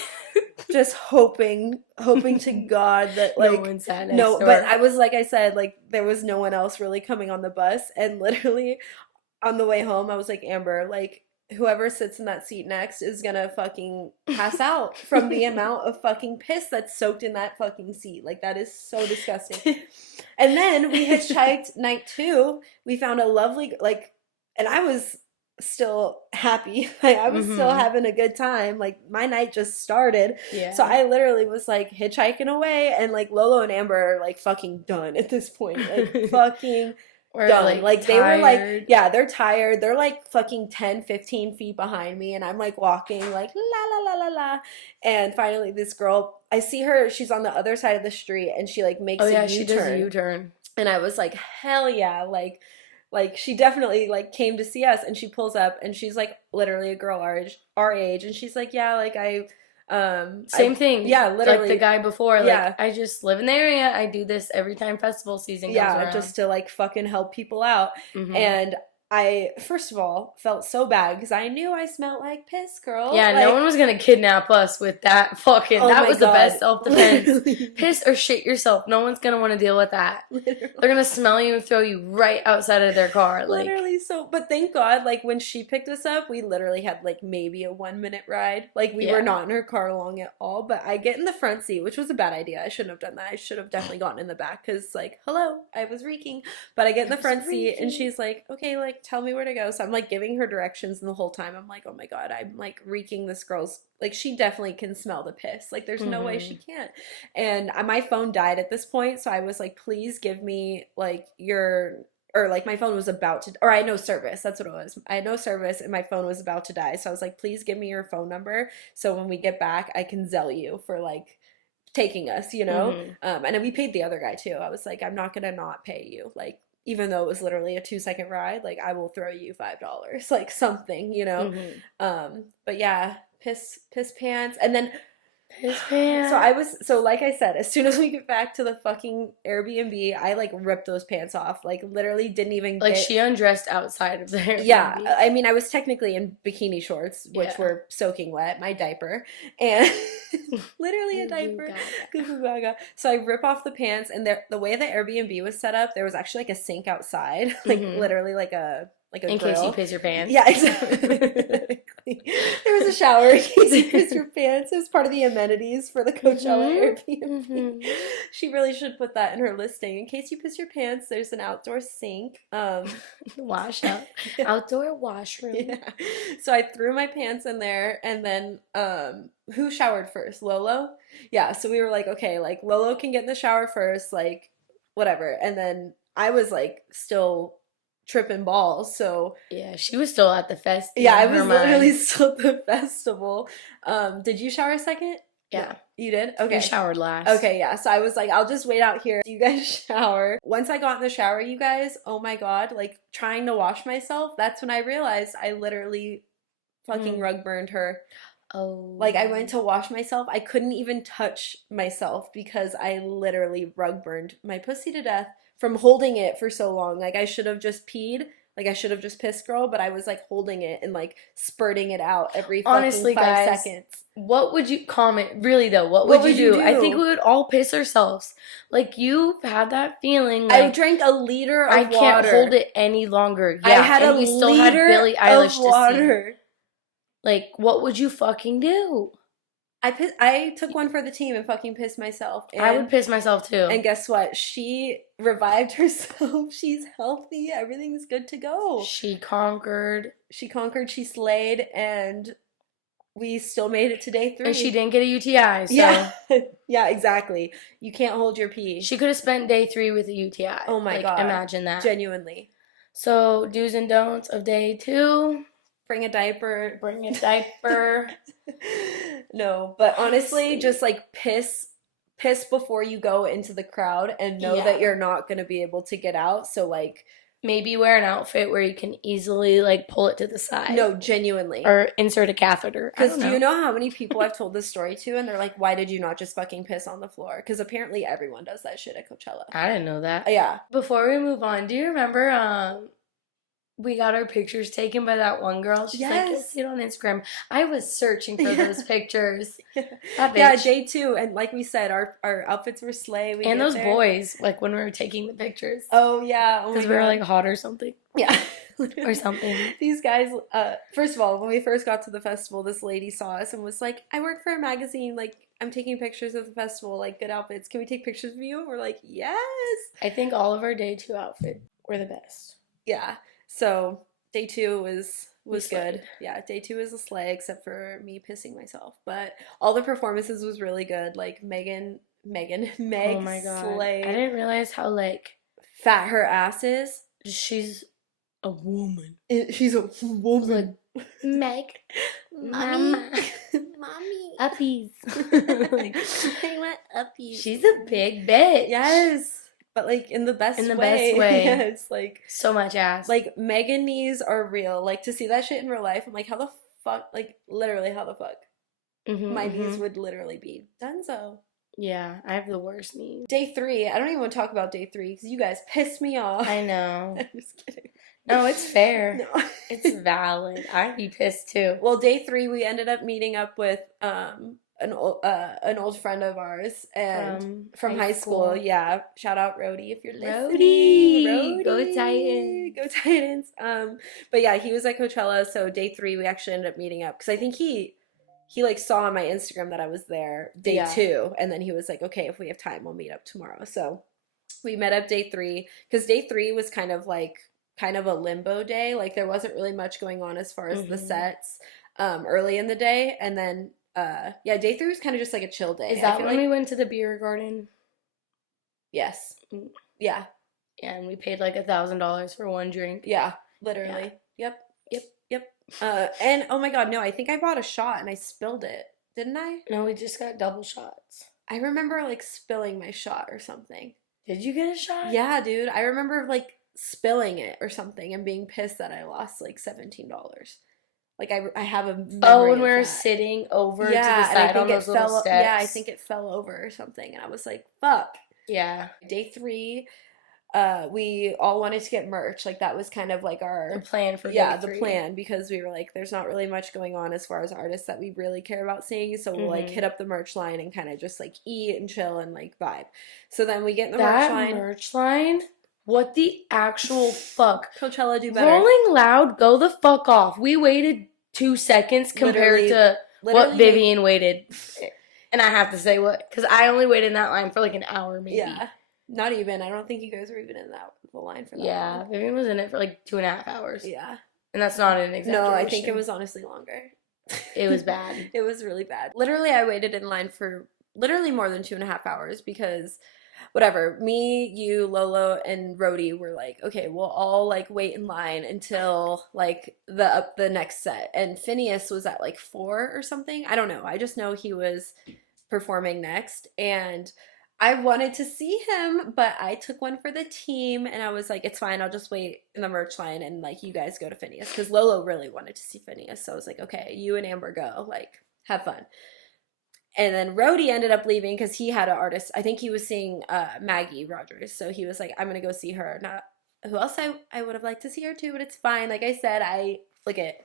just hoping to God that No like one sat next no, to but her. I was like I said, like there was no one else really coming on the bus, and literally on the way home, I was like, Amber, like, whoever sits in that seat next is gonna fucking pass out from the amount of fucking piss that's soaked in that fucking seat. Like, that is so disgusting. And then we hitchhiked night 2. We found a lovely, like, and I was still happy. Like, I was still having a good time. Like, my night just started. Yeah. So I literally was like hitchhiking away, and like Lolo and Amber are like fucking done at this point. Like, fucking Or done. Like they were like, tired. yeah, they're tired. They're like fucking 10, 15 feet behind me, and I'm like walking like la la la la la. And finally this girl, I see her, she's on the other side of the street, and she like makes Oh yeah, a she does a U-turn. U-turn. And I was like, hell yeah, like she definitely like came to see us, and she pulls up, and she's like literally a girl our age, and she's like, yeah, like Same thing. yeah, literally, like the guy before. yeah. Like I just live in the area. I do this every time festival season comes around. Just to like fucking help people out. And I first of all felt so bad because I knew I smelled like piss, girl. Yeah, like, no one was gonna kidnap us with that fucking. Oh that my was the God. best self-defense. Literally. Piss or shit yourself. No one's gonna want to deal with that. Literally. They're gonna smell you and throw you right outside of their car. Like, Literally. So, but thank God, like when she picked us up, we literally had like maybe a 1-minute ride. Like we were not in her car long at all. But I get in the front seat, which was a bad idea. I shouldn't have done that. I should have definitely gotten in the back because, like, hello, I was reeking. But I get in the front seat, and she's like, okay, like tell me where to go. So I'm like giving her directions, and the whole time I'm like, oh my God, I'm like reeking this girl's. Like, she definitely can smell the piss. Like, there's no way she can't. And my phone died at this point, so I was like, please give me, like, or, like, my phone was about to, or I had no service. That's what it was. I had no service, and my phone was about to die. So I was like, please give me your phone number so when we get back, I can Zelle you for, like, taking us, you know? And then we paid the other guy, too. I was like, I'm not gonna not pay you. Like, even though it was literally a 2-second ride, like, I will throw you $5. Like, something, you know? But yeah, piss pants. And then piss pants. So like I said, as soon as we get back to the fucking Airbnb, I like ripped those pants off. Like, literally didn't even like she undressed outside of the Airbnb. Yeah, I mean, I was technically in bikini shorts, which were soaking wet, my diaper, and literally a diaper. Goo goo gaga. So I rip off the pants, and the way the Airbnb was set up, there was actually like a sink outside, like literally like a in grill. case you piss your pants. Yeah, exactly. There was a shower in case you piss your pants. It was part of the amenities for the Coachella Airbnb. She really should put that in her listing. In case you piss your pants, there's an outdoor sink. Wash up. Outdoor washroom. Yeah. So I threw my pants in there, and then who showered first? Lolo? Yeah, so we were like, okay, like Lolo can get in the shower first, like whatever. And then I was like still tripping balls, so yeah, she was still at the festival. Yeah, I was literally still at the festival. Did you shower second? Yeah. No. You did? Okay. You showered last. Okay, yeah. So I was like, I'll just wait out here. You guys shower. Once I got in the shower, you guys, oh my God, like trying to wash myself, that's when I realized I literally fucking rug burned her. Oh. Like, I went to wash myself. I couldn't even touch myself because I literally rug burned my pussy to death from holding it for so long. Like, I should have just peed, Like I should have just pissed girl, but I was like holding it and like spurting it out every fucking Honestly, 5 seconds. what would you comment? Really though, what What would you would you do? I think do? we would all piss ourselves. Like you've had that feeling I like drank a liter I of can't hold water. it any longer. I Yeah, had a and you still had liter Billie of Eilish to see. water. Like, what would you fucking do? I took one for the team and fucking pissed myself. I would piss myself too. And guess what? She revived herself. She's healthy. Everything's good to go. She conquered. She conquered, she slayed, and we still made it to day 3. And she didn't get a UTI, so. Yeah. Yeah, exactly. You can't hold your pee. She could have spent day 3 with a UTI. Oh my God. Imagine that. Genuinely. So, do's and don'ts of day 2. Bring a diaper. Bring a diaper. No, but honestly, just like piss before you go into the crowd and know that you're not going to be able to get out. So like maybe wear an outfit where you can easily like pull it to the side. No, genuinely. Or insert a catheter. Because do you know how many people I've told this story to and they're like, why did you not just fucking piss on the floor? Because apparently everyone does that shit at Coachella. I didn't know that. Yeah. Before we move on, do you remember we got our pictures taken by that one girl? She's like, you'll see it on Instagram. I was searching for those pictures. That bitch. Yeah, day 2. And like we said, our outfits were slay. And those boys, like when we were taking the pictures. Oh, yeah. Because we were like hot or something. Yeah. Or something. These guys, first of all, when we first got to the festival, this lady saw us and was like, I work for a magazine. Like, I'm taking pictures of the festival. Like, good outfits. Can we take pictures of you? And we're like, yes. I think all of our day 2 outfits were the best. Yeah. So day 2 was good. Yeah, day 2 was a slay except for me pissing myself. But all the performances was really good. Like Meg oh my God. slayed. I didn't realize how like fat her ass is. She's a woman. She's a woman. Like, Meg, Mommy, mommy, uppies. I want uppies. She's a big bitch. Yes. But like in the best way. Best way. Yes, like so much ass. Like Megan knees are real. Like to see that shit in real life, I'm like, how the fuck? Like literally, how the fuck? My knees would literally be donezo. Yeah, I have the worst knees. Day 3. I don't even want to talk about day 3 because you guys pissed me off. I know. I'm just kidding. No, it's fair. No. It's valid. I'd be pissed too. Well, day 3 we ended up meeting up with an old friend of ours and from high school. Yeah, shout out Rody if you're listening. Rody, go Titans, go Titans. But yeah, he was at Coachella. So day 3 we actually ended up meeting up because I think he like saw on my Instagram that I was there day 2, and then he was like, okay, if we have time, we'll meet up tomorrow. So we met up day 3 because day 3 was kind of a limbo day. Like there wasn't really much going on as far as the sets early in the day, and then day 3 was kind of just like a chill day. Is that when we went to the beer garden? Yes. Yeah. Yeah, and we paid like $1,000 for one drink. Yeah, literally. Yeah. Yep. And oh my God, no, I think I bought a shot and I spilled it. Didn't I? No, we just got double shots. I remember like spilling my shot or something. Did you get a shot? Yeah, dude. I remember like spilling it or something and being pissed that I lost like $17. Like I have a memory. Oh, when we were sitting over to the side on those little steps. Yeah, I think it fell over or something, and I was like, "Fuck." Yeah. Day 3, we all wanted to get merch. Like that was kind of like the plan for the plan, because we were like, there's not really much going on as far as artists that we really care about seeing, so we'll like hit up the merch line and kind of just like eat and chill and like vibe. So then we get in the merch line. What the actual fuck? Coachella, do better. Rolling Loud, go the fuck off. We waited 2 seconds compared to what Vivian waited. And I have to say what, because I only waited in that line for like an hour maybe. Yeah. Not even. I don't think you guys were even in the line for that long. Yeah, Vivian was in it for like 2.5 hours. Yeah. And that's not an exaggeration. No, I think it was honestly longer. It was bad. It was really bad. Literally, I waited in line for literally more than 2.5 hours because whatever, me, you, Lolo, and Rody were like, okay, we'll all like wait in line until like the next set. And Phineas was at like 4 or something. I don't know. I just know he was performing next, and I wanted to see him, but I took one for the team, and I was like, it's fine, I'll just wait in the merch line, and like you guys go to Phineas, because Lolo really wanted to see Phineas. So I was like, okay, you and Amber go, like have fun. And then Rody ended up leaving because he had an artist. I think he was seeing Maggie Rogers. So he was like, I'm going to go see her. who else I would have liked to see her too, but it's fine. Like I said, I look at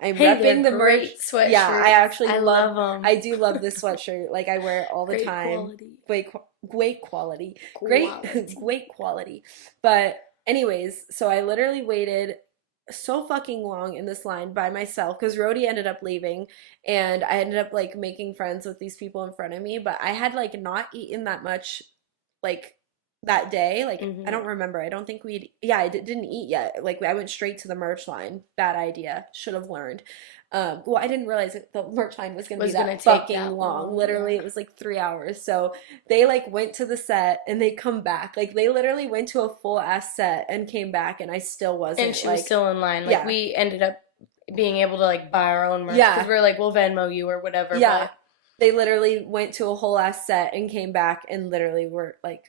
I'm Hey, they're repping the merch. great Yeah, I sweatshirts. actually I love love them. I do love this sweatshirt. Like I wear it all the Great time. quality. Great quality. Great Quality. great quality. But anyways, so I literally waited so fucking long in this line by myself because Rhodey ended up leaving and I ended up like making friends with these people in front of me, but I had like not eaten that much like that day. Like I Hmm. don't remember. I don't think we'd yeah, didn't eat yet. Like I went straight to the merch line. Bad idea. Should have learned. Well, I didn't realize that the merch line was going to be Was gonna that take fucking that long. long. Literally, Yeah. it was like 3 hours. So they like went to the set and they come back. Like they literally went to a full ass set and came back, and I still And wasn't she was like, still in line. Like yeah, we ended up being able to like buy our own merch because yeah, we are like, we'll Venmo you or whatever. yeah. But They literally went to a whole ass set and came back and literally were like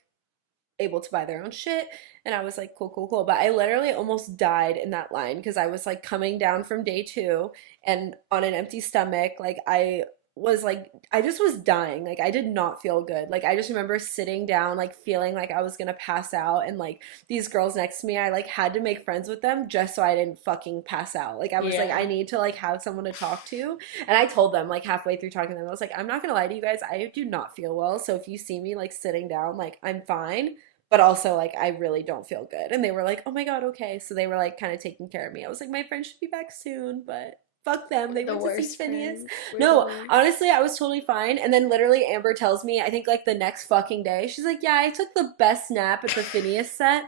able to buy their own shit. And I was like, cool, cool, cool. But I literally almost died in that line because I was like coming down from day two and on an empty stomach. Like I was like, I just was dying. Like I did not feel good. Like I just remember sitting down, like feeling like I was gonna pass out. And like these girls next to me, I like had to make friends with them just so I didn't fucking pass out. Like I was like, I yeah, need to like have someone to talk to. And I told them like halfway through talking to them, I was like, I'm not gonna lie to you guys, I do not feel well. So if you see me like sitting down, like I'm fine, but also like I really don't feel good. And they were like, "Oh my God, okay." So they were like kind of taking care of me. I was like, "My friend should be back soon," but fuck them. They the went to see worst Phineas. friends. We're the No, worst. honestly, I was totally fine. And then literally Amber tells me, I think like the next fucking day, she's like, "Yeah, I took the best nap at the Phineas set."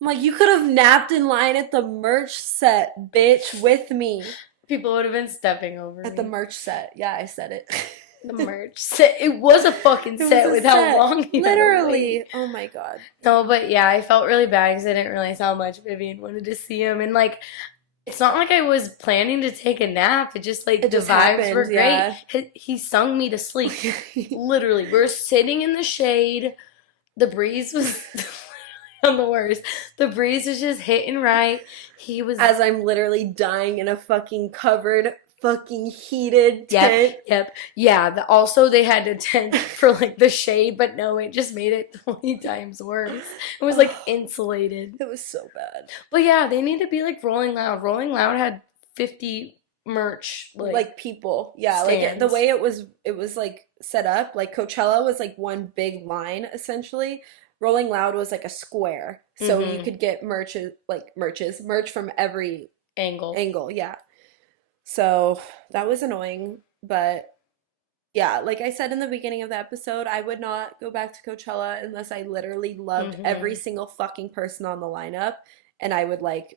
I'm like, "You could have napped in line at the merch set, bitch, with me." People would have been stepping over At the me. merch set. Yeah, I said it. The merch set. It was a fucking It was set a with how set. long you had to wait. Literally. Oh my God. No, but yeah, I felt really bad because I didn't realize how much Vivian wanted to see him. And like, it's not like I was planning to take a nap. It just like It the just vibes were happened, great. yeah. He sung me to sleep. Literally, we're sitting in the shade. The breeze was on the worst. The breeze was just hitting right. He was. As I'm literally dying in a fucking covered, fucking heated Yep, tent. yep. Yeah, also they had a tent for like the shade, but no, it just made it 20 times worse. It was like insulated. It was so bad. But yeah, they need to be like Rolling Loud. Rolling Loud had 50 merch Like people, yeah, like the stands. way it was like set up, like Coachella was like one big line essentially. Rolling Loud was like a square, so you Mm-hmm. could get merch from every Angle. angle, yeah. So that was annoying, but yeah, like I said in the beginning of the episode, I would not go back to Coachella unless I literally loved every Mm-hmm. single fucking person on the lineup and I would like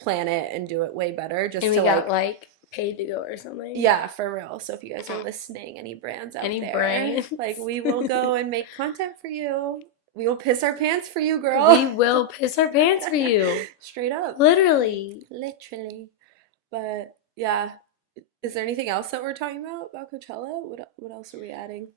plan it and do it way better And just we to got like, like paid to go or something. yeah, for real. So if you guys are listening, any brands out Any there, brands? like we will go and make content for you. We will piss our pants for you, We girl. will piss our pants for you. Straight up. Literally. Literally. But yeah, is there anything else that we're talking about Coachella? What else are we adding?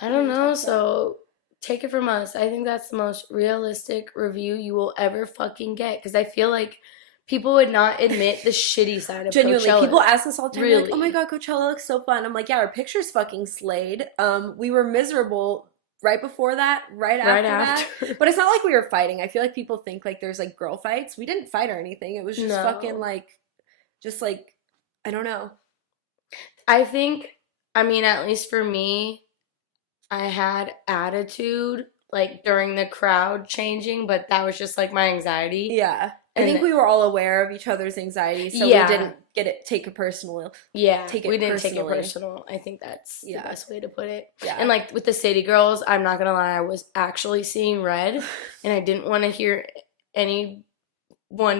I What do don't we know, talk about? so take it from us. I think that's the most realistic review you will ever fucking get because I feel like people would not admit the shitty side of Genuinely, people Coachella. ask us all the time, they're like, "Oh my Really. God, Coachella looks so fun." I'm like, "Yeah, our pictures fucking slayed. We were miserable right before that, right Right after that, after. but it's not like we were fighting. I feel like people think like there's like girl fights. We didn't fight or anything. It was just fucking No. like, just like, I don't know. I think, I mean, at least for me, I had attitude like during the crowd changing, but that was just like my anxiety. Yeah, I think And we were all aware of each other's anxiety, so we yeah, didn't get it take it personal, yeah, take we it didn't take it personally. personal. I think that's the Yeah, best way to put it. yeah. And like with the City Girls, I'm not gonna lie, I was actually seeing red, and I didn't want to hear anyone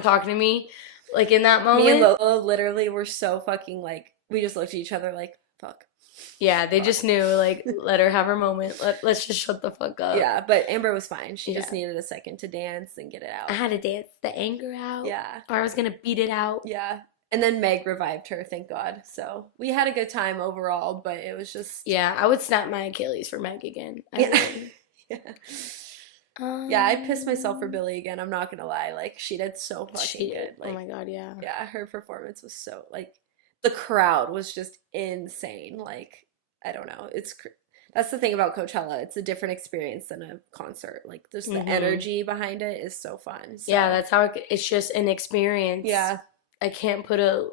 talking to me like in that Me and moment. Lola literally were so fucking like, we just looked at each other like, fuck. Yeah, they Fuck. just knew like let her have her moment. Let's just shut the fuck up. Yeah, but Amber was fine. She just Yeah. needed a second to dance and get it I out. had to dance the anger out, Yeah, or I was gonna beat it out. yeah. And then Meg revived her, thank God. So we had a good time overall, but it was just Yeah, I would snap my Achilles for Meg again. I yeah. would. Yeah, I pissed myself for Billy again. I'm not gonna lie. Like she did so fucking She good. did. Oh Like my god, yeah. yeah, her performance was so like the crowd was just insane. Like I don't know. That's the thing about Coachella. It's a different experience than a concert. Like, just the energy behind it is so fun. So, yeah, that's how it's just an experience. yeah. I can't put an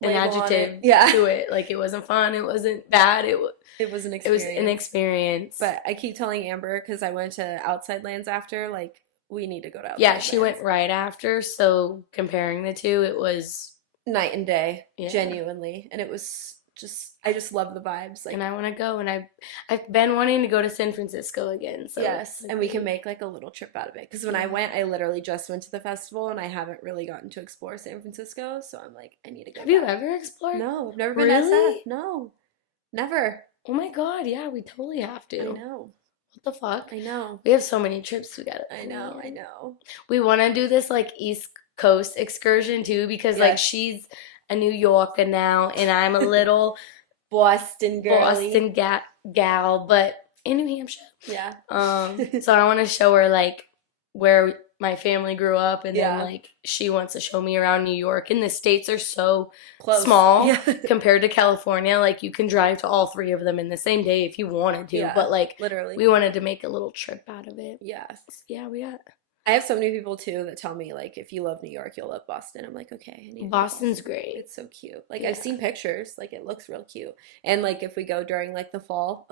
Label on it. adjective Yeah. to it. Like, it wasn't fun. It wasn't bad. It was an It was experience. an experience. But I keep telling Amber, because I went to Outside Lands after, like, we need to go to Outside yeah, Lands. she went right after. So comparing the two, it was night and day, Yeah. genuinely. And it was just, I just love the vibes. Like, and I want to go. And I've been wanting to go to San Francisco again. So yes, and we can make like a little trip out of it. Because when I went, I literally just went to the festival, and I haven't really gotten to explore San Francisco. So I'm like, I need to go Have you back. ever explored? No, I've never been to Really? SF. No, never. Oh my God, yeah, we totally have to. I know. What the fuck? I know. We have so many trips together. I know. I know. We want to do this like East Coast excursion too, because like Yes. she's a New Yorker now, and I'm a little Boston girly. Boston gal, but in New Hampshire. Yeah. So I want to show her like where my family grew up, and Yeah. then like she wants to show me around New York. And the states are so Close. small Yeah. compared to California. Like you can drive to all three of them in the same day if you wanted to. Yeah, But like literally. we wanted to make a little trip out of it. Yeah. Yeah, we got. I have so many people too that tell me like, if you love New York, you'll love Boston. I'm like, okay. I need to go to Boston's Boston. great. It's so cute. Like Yeah. I've seen pictures. Like it looks real cute. And like if we go during like the fall,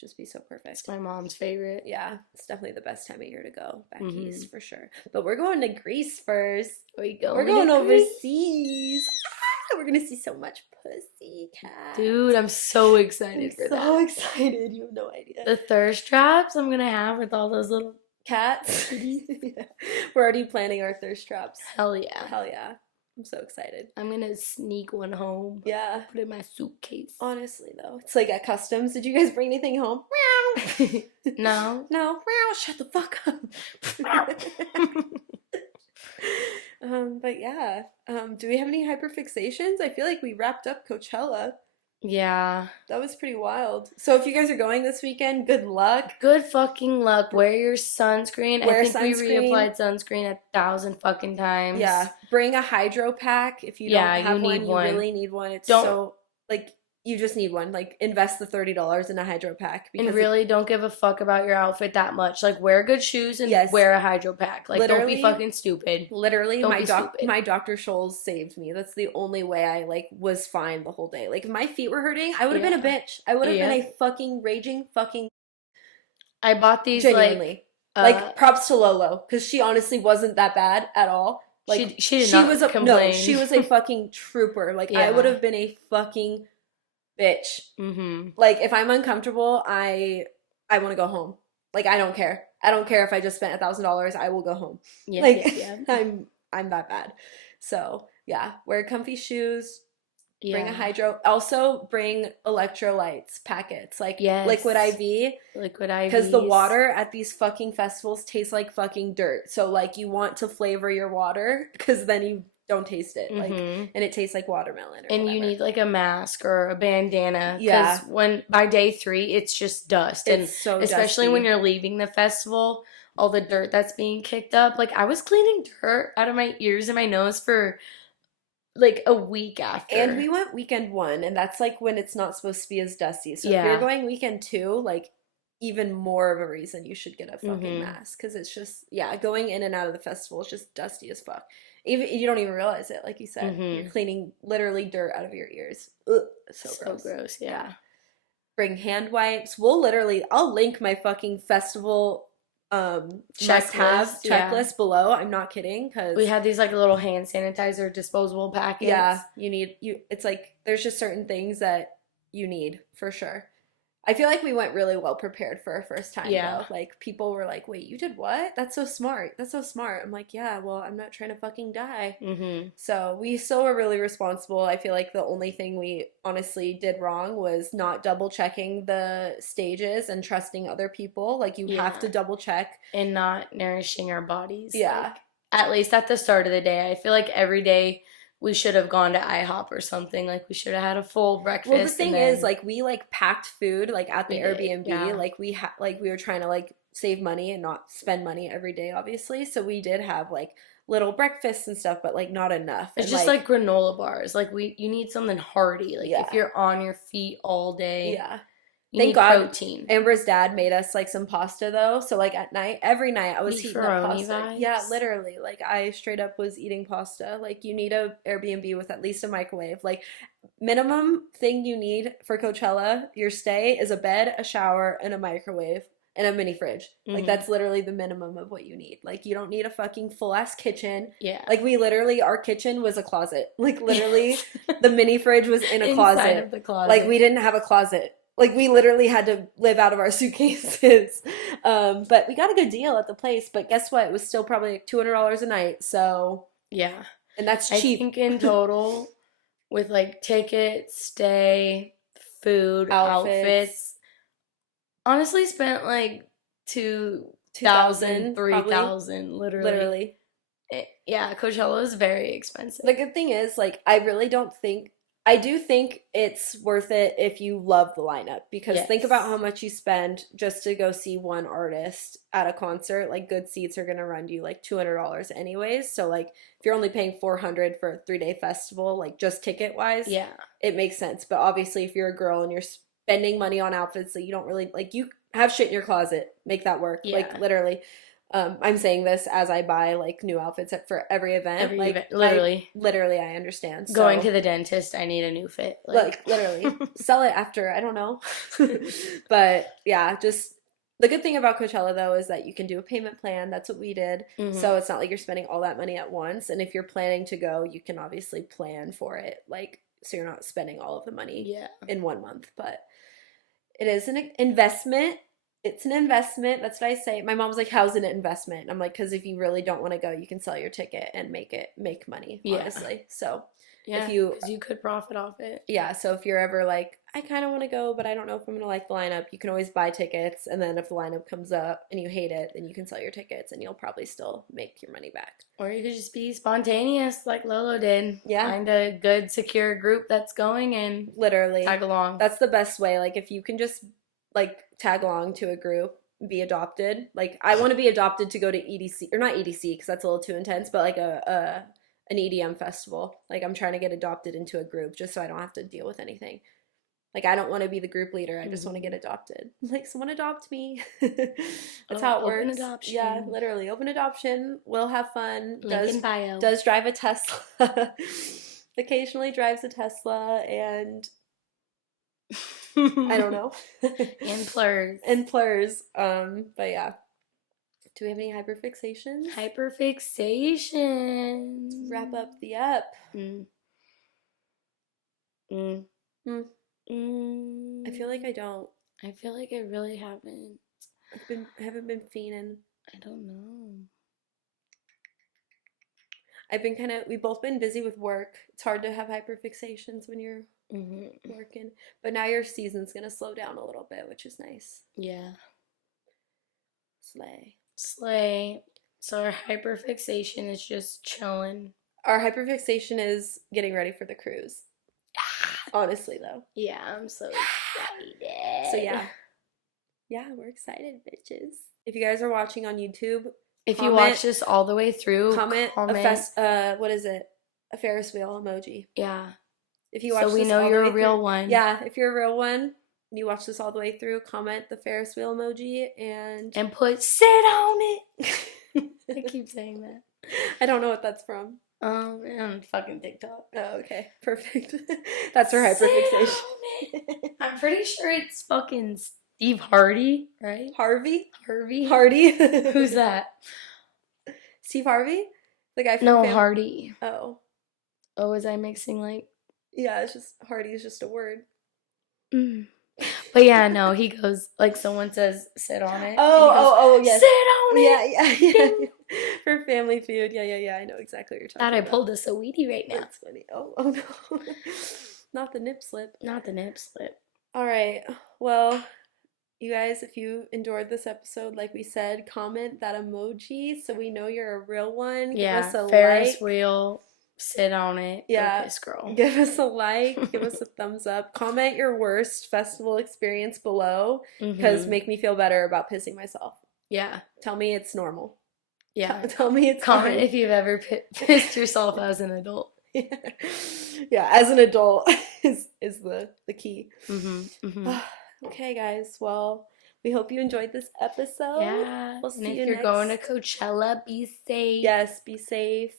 just be so perfect. It's my mom's favorite. Yeah, it's definitely the best time of year to go back Mhm. east for sure. But we're going to Greece first. We're going We're going to Greece. overseas. We're gonna see so much pussy cat. Dude, I'm so excited for so that. excited. You have no idea. The thirst traps I'm gonna have with all those little Cats. Yeah. We're already planning our thirst traps. hell yeah. Hell yeah. I'm so excited. I'm gonna sneak one home. Yeah. Put it in my suitcase. Honestly though, it's like at customs. Did you guys bring anything home? No. No. Shut the fuck up. But yeah. Do we have any hyperfixations? I feel like we wrapped up Coachella. Yeah. That was pretty wild. So if you guys are going this weekend, good luck. Good fucking luck. Wear your sunscreen. Wear I think we sunscreen. reapplied sunscreen 1,000 fucking times. Yeah. Bring a hydro pack if you Yeah, don't have you need one. one. You really need one. It's Don't- so like you just need one. Like invest the $30 in a hydro pack And really don't give a fuck about your outfit that much. Like wear good shoes and Yes. wear a hydro pack. Like don't Literally- be fucking stupid. literally Don't my be stupid. my Dr. Scholl's saved me. That's the only way I like was fine the whole day. Like if my feet were hurting, I would have been a bitch. I would have been a fucking raging fucking I bought these genuinely. like Like props to Lolo because she honestly wasn't that bad at all. Like she did not was a complain. no, she was a fucking trooper. Like I Yeah. would have been a fucking bitch. Mm-hmm. Like if I'm uncomfortable, I want to go home. Like I don't care. I don't care if I just spent $1,000. I will go home. Yeah, Like yeah. I'm that bad. So yeah, wear comfy shoes. Yeah. Bring a hydro. Also bring electrolytes packets, like Yes. liquid IV, Liquid IVs. because the water at these fucking festivals tastes like fucking dirt. So like you want to flavor your water because then you don't taste it, like, Mhm. and it tastes like watermelon. Or And you whatever. need like a mask or a bandana. Yeah. Because when by day 3, it's just dust. And It's so especially dusty. when you're leaving the festival, all the dirt that's being kicked up. Like I was cleaning dirt out of my ears and my nose for like a week after. And we went weekend 1, and that's like when it's not supposed to be as dusty. So if Yeah. you're going weekend 2, like even more of a reason you should get a fucking Mhm. mask, because it's just going in and out of the festival is just dusty as fuck. Even you don't even realize it, like you said. Mhm. You're cleaning literally dirt out of your ears. Ugh, so gross. Yeah. Bring hand wipes. I'll link my fucking festival must-have Checklist, yeah. checklist below. I'm not kidding, because We had these like little hand sanitizer disposable packets. yeah, it's like there's just certain things that you need for sure. I feel like we went really well prepared for our first time. Yeah. Though. Like people were like, "Wait, you did what? That's so smart. That's so smart." I'm like, "Yeah, well, I'm not trying to fucking die." Mm-hmm. So we still were really responsible. I feel like the only thing we honestly did wrong was not double checking the stages and trusting other people. Like you have Yeah. to double check. And not nourishing our bodies. Yeah. Like, at least at the start of the day. I feel like every day we should have gone to IHOP or something. Like we should have had a full breakfast. Well, the thing and is, then- like, we like packed food like at the We did, Airbnb. yeah. Like we were trying to like save money and not spend money every day, obviously. So we did have like little breakfasts and stuff, but like not enough. it's And, just like granola bars. Like you need something hearty. Like Yeah. if you're on your feet all day. yeah. You Thank need God protein. Amber's dad made us like some pasta though. So like at night, every night I was heating up Beefaroni pasta. vibes. Yeah, literally. Like I straight up was eating pasta. Like you need a Airbnb with at least a microwave. Like minimum thing you need for Coachella, your stay is a bed, a shower, and a microwave and a mini fridge. Like Mm-hmm. that's literally the minimum of what you need. Like you don't need a fucking full ass kitchen. Yeah. Like we literally, our kitchen was a closet. Like literally, the mini fridge was in a Inside of closet. the closet. Like we didn't have a closet. Like we literally had to live out of our suitcases. But we got a good deal at the place. But guess what? It was still probably like $200 a night. So Yeah. and that's I cheap. think in total, with like tickets, stay, food, outfits, honestly spent like 2,000, 2,000 probably. 3,000, literally. Yeah, Coachella is very expensive. The good thing is, like, I do think it's worth it if you love the lineup because think about how much you spend just to go see one artist at a concert. Like, good seats are gonna run you like $200 anyways. So, like, if you're only paying $400 for a 3-day festival, like just ticket wise, Yeah. it makes sense. But obviously, if you're a girl and you're spending money on outfits that you don't really like, you have shit in your closet, make that work. Yeah. Like, literally. I'm saying this as I buy like new outfits for every event. Literally, I understand. So, going to the dentist, I need a new fit. Like literally, sell it after. I don't know, but yeah, just the good thing about Coachella though is that you can do a payment plan. That's what we did. Mm-hmm. So it's not like you're spending all that money at once. And if you're planning to go, you can obviously plan for it. Like so you're not spending all of the money in 1 month. But it is an investment. It's an investment. That's what I say. My mom's like, how's it an investment? I'm like, because if you really don't want to go, you can sell your ticket and make money, honestly. So yeah, because you could profit off it. Yeah, so if you're ever like, I kind of want to go, but I don't know if I'm going to like the lineup, you can always buy tickets. And then if the lineup comes up and you hate it, then you can sell your tickets and you'll probably still make your money back. Or you could just be spontaneous like Lolo did. Yeah. Find a good, secure group that's going and literally tag along. That's the best way. Like if you can just like tag along to a group, be adopted. Like I want to be adopted to go to EDC, or not EDC because that's a little too intense, but like an EDM festival. Like I'm trying to get adopted into a group just so I don't have to deal with anything. Like I don't want to be the group leader. I just want to get adopted. Like someone adopt me. That's how it works. Open adoption. Yeah, literally open adoption. We'll have fun. Link in bio. Does drive a Tesla. Occasionally drives a Tesla and I don't know. And plurs. But yeah. Do we have any hyperfixations? Hyperfixations. Let's wrap up the up. I feel like I don't. I feel like I really haven't. I haven't been fiending. I don't know. We've both been busy with work. It's hard to have hyperfixations when you're working. But now your season's going to slow down a little bit, which is nice. Yeah. Slay. So our hyperfixation is just chilling. Our hyperfixation is getting ready for the cruise. Honestly, though. Yeah, I'm so excited. So, yeah. Yeah, we're excited, bitches. If you guys are watching on YouTube, if you watch this all the way through, comment. What is it? A Ferris wheel emoji. Yeah. If you watch so we know you're a real one. Yeah, if you're a real one and you watch this all the way through, comment the Ferris wheel emoji and put sit on it. I keep saying that. I don't know what that's from. On fucking TikTok. Oh, okay. Perfect. That's her hyperfixation. I'm pretty sure it's fucking Steve Hardy, right? Hardy? Who's that? Steve Harvey? The guy from Hardy. Oh, was I mixing like? Yeah, it's just Hardy is just a word. But yeah, no, he goes like someone says sit on it. Oh, yes. Sit on it. Yeah. For Family Feud. Yeah. I know exactly what you're talking about. I pulled a Saweetie right now. That's funny. Oh no. Not the nip slip. All right. Well, you guys, if you enjoyed this episode, like we said, comment that emoji so we know you're a real one. Yeah, give us a Ferris like. wheel, sit on it. Yeah, go piss girl. Give us a like, give us a thumbs up. Comment your worst festival experience below because make me feel better about pissing myself. Yeah. Tell me it's normal. Yeah. Tell me it's comment fine. if you've ever pissed yourself as an adult. Yeah, as an adult is the key. Okay, guys. Well, we hope you enjoyed this episode. Yeah. We'll And see if you you're going to next. Coachella, be safe. Yes, be safe.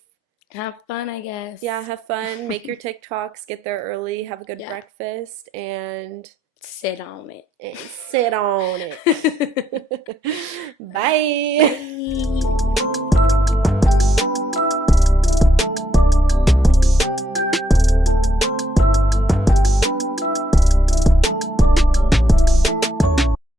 Have fun, I Yeah, guess. have fun. Make your TikToks. Get there early. Have a good Yeah. breakfast and Sit on it. sit on it. Bye. Bye.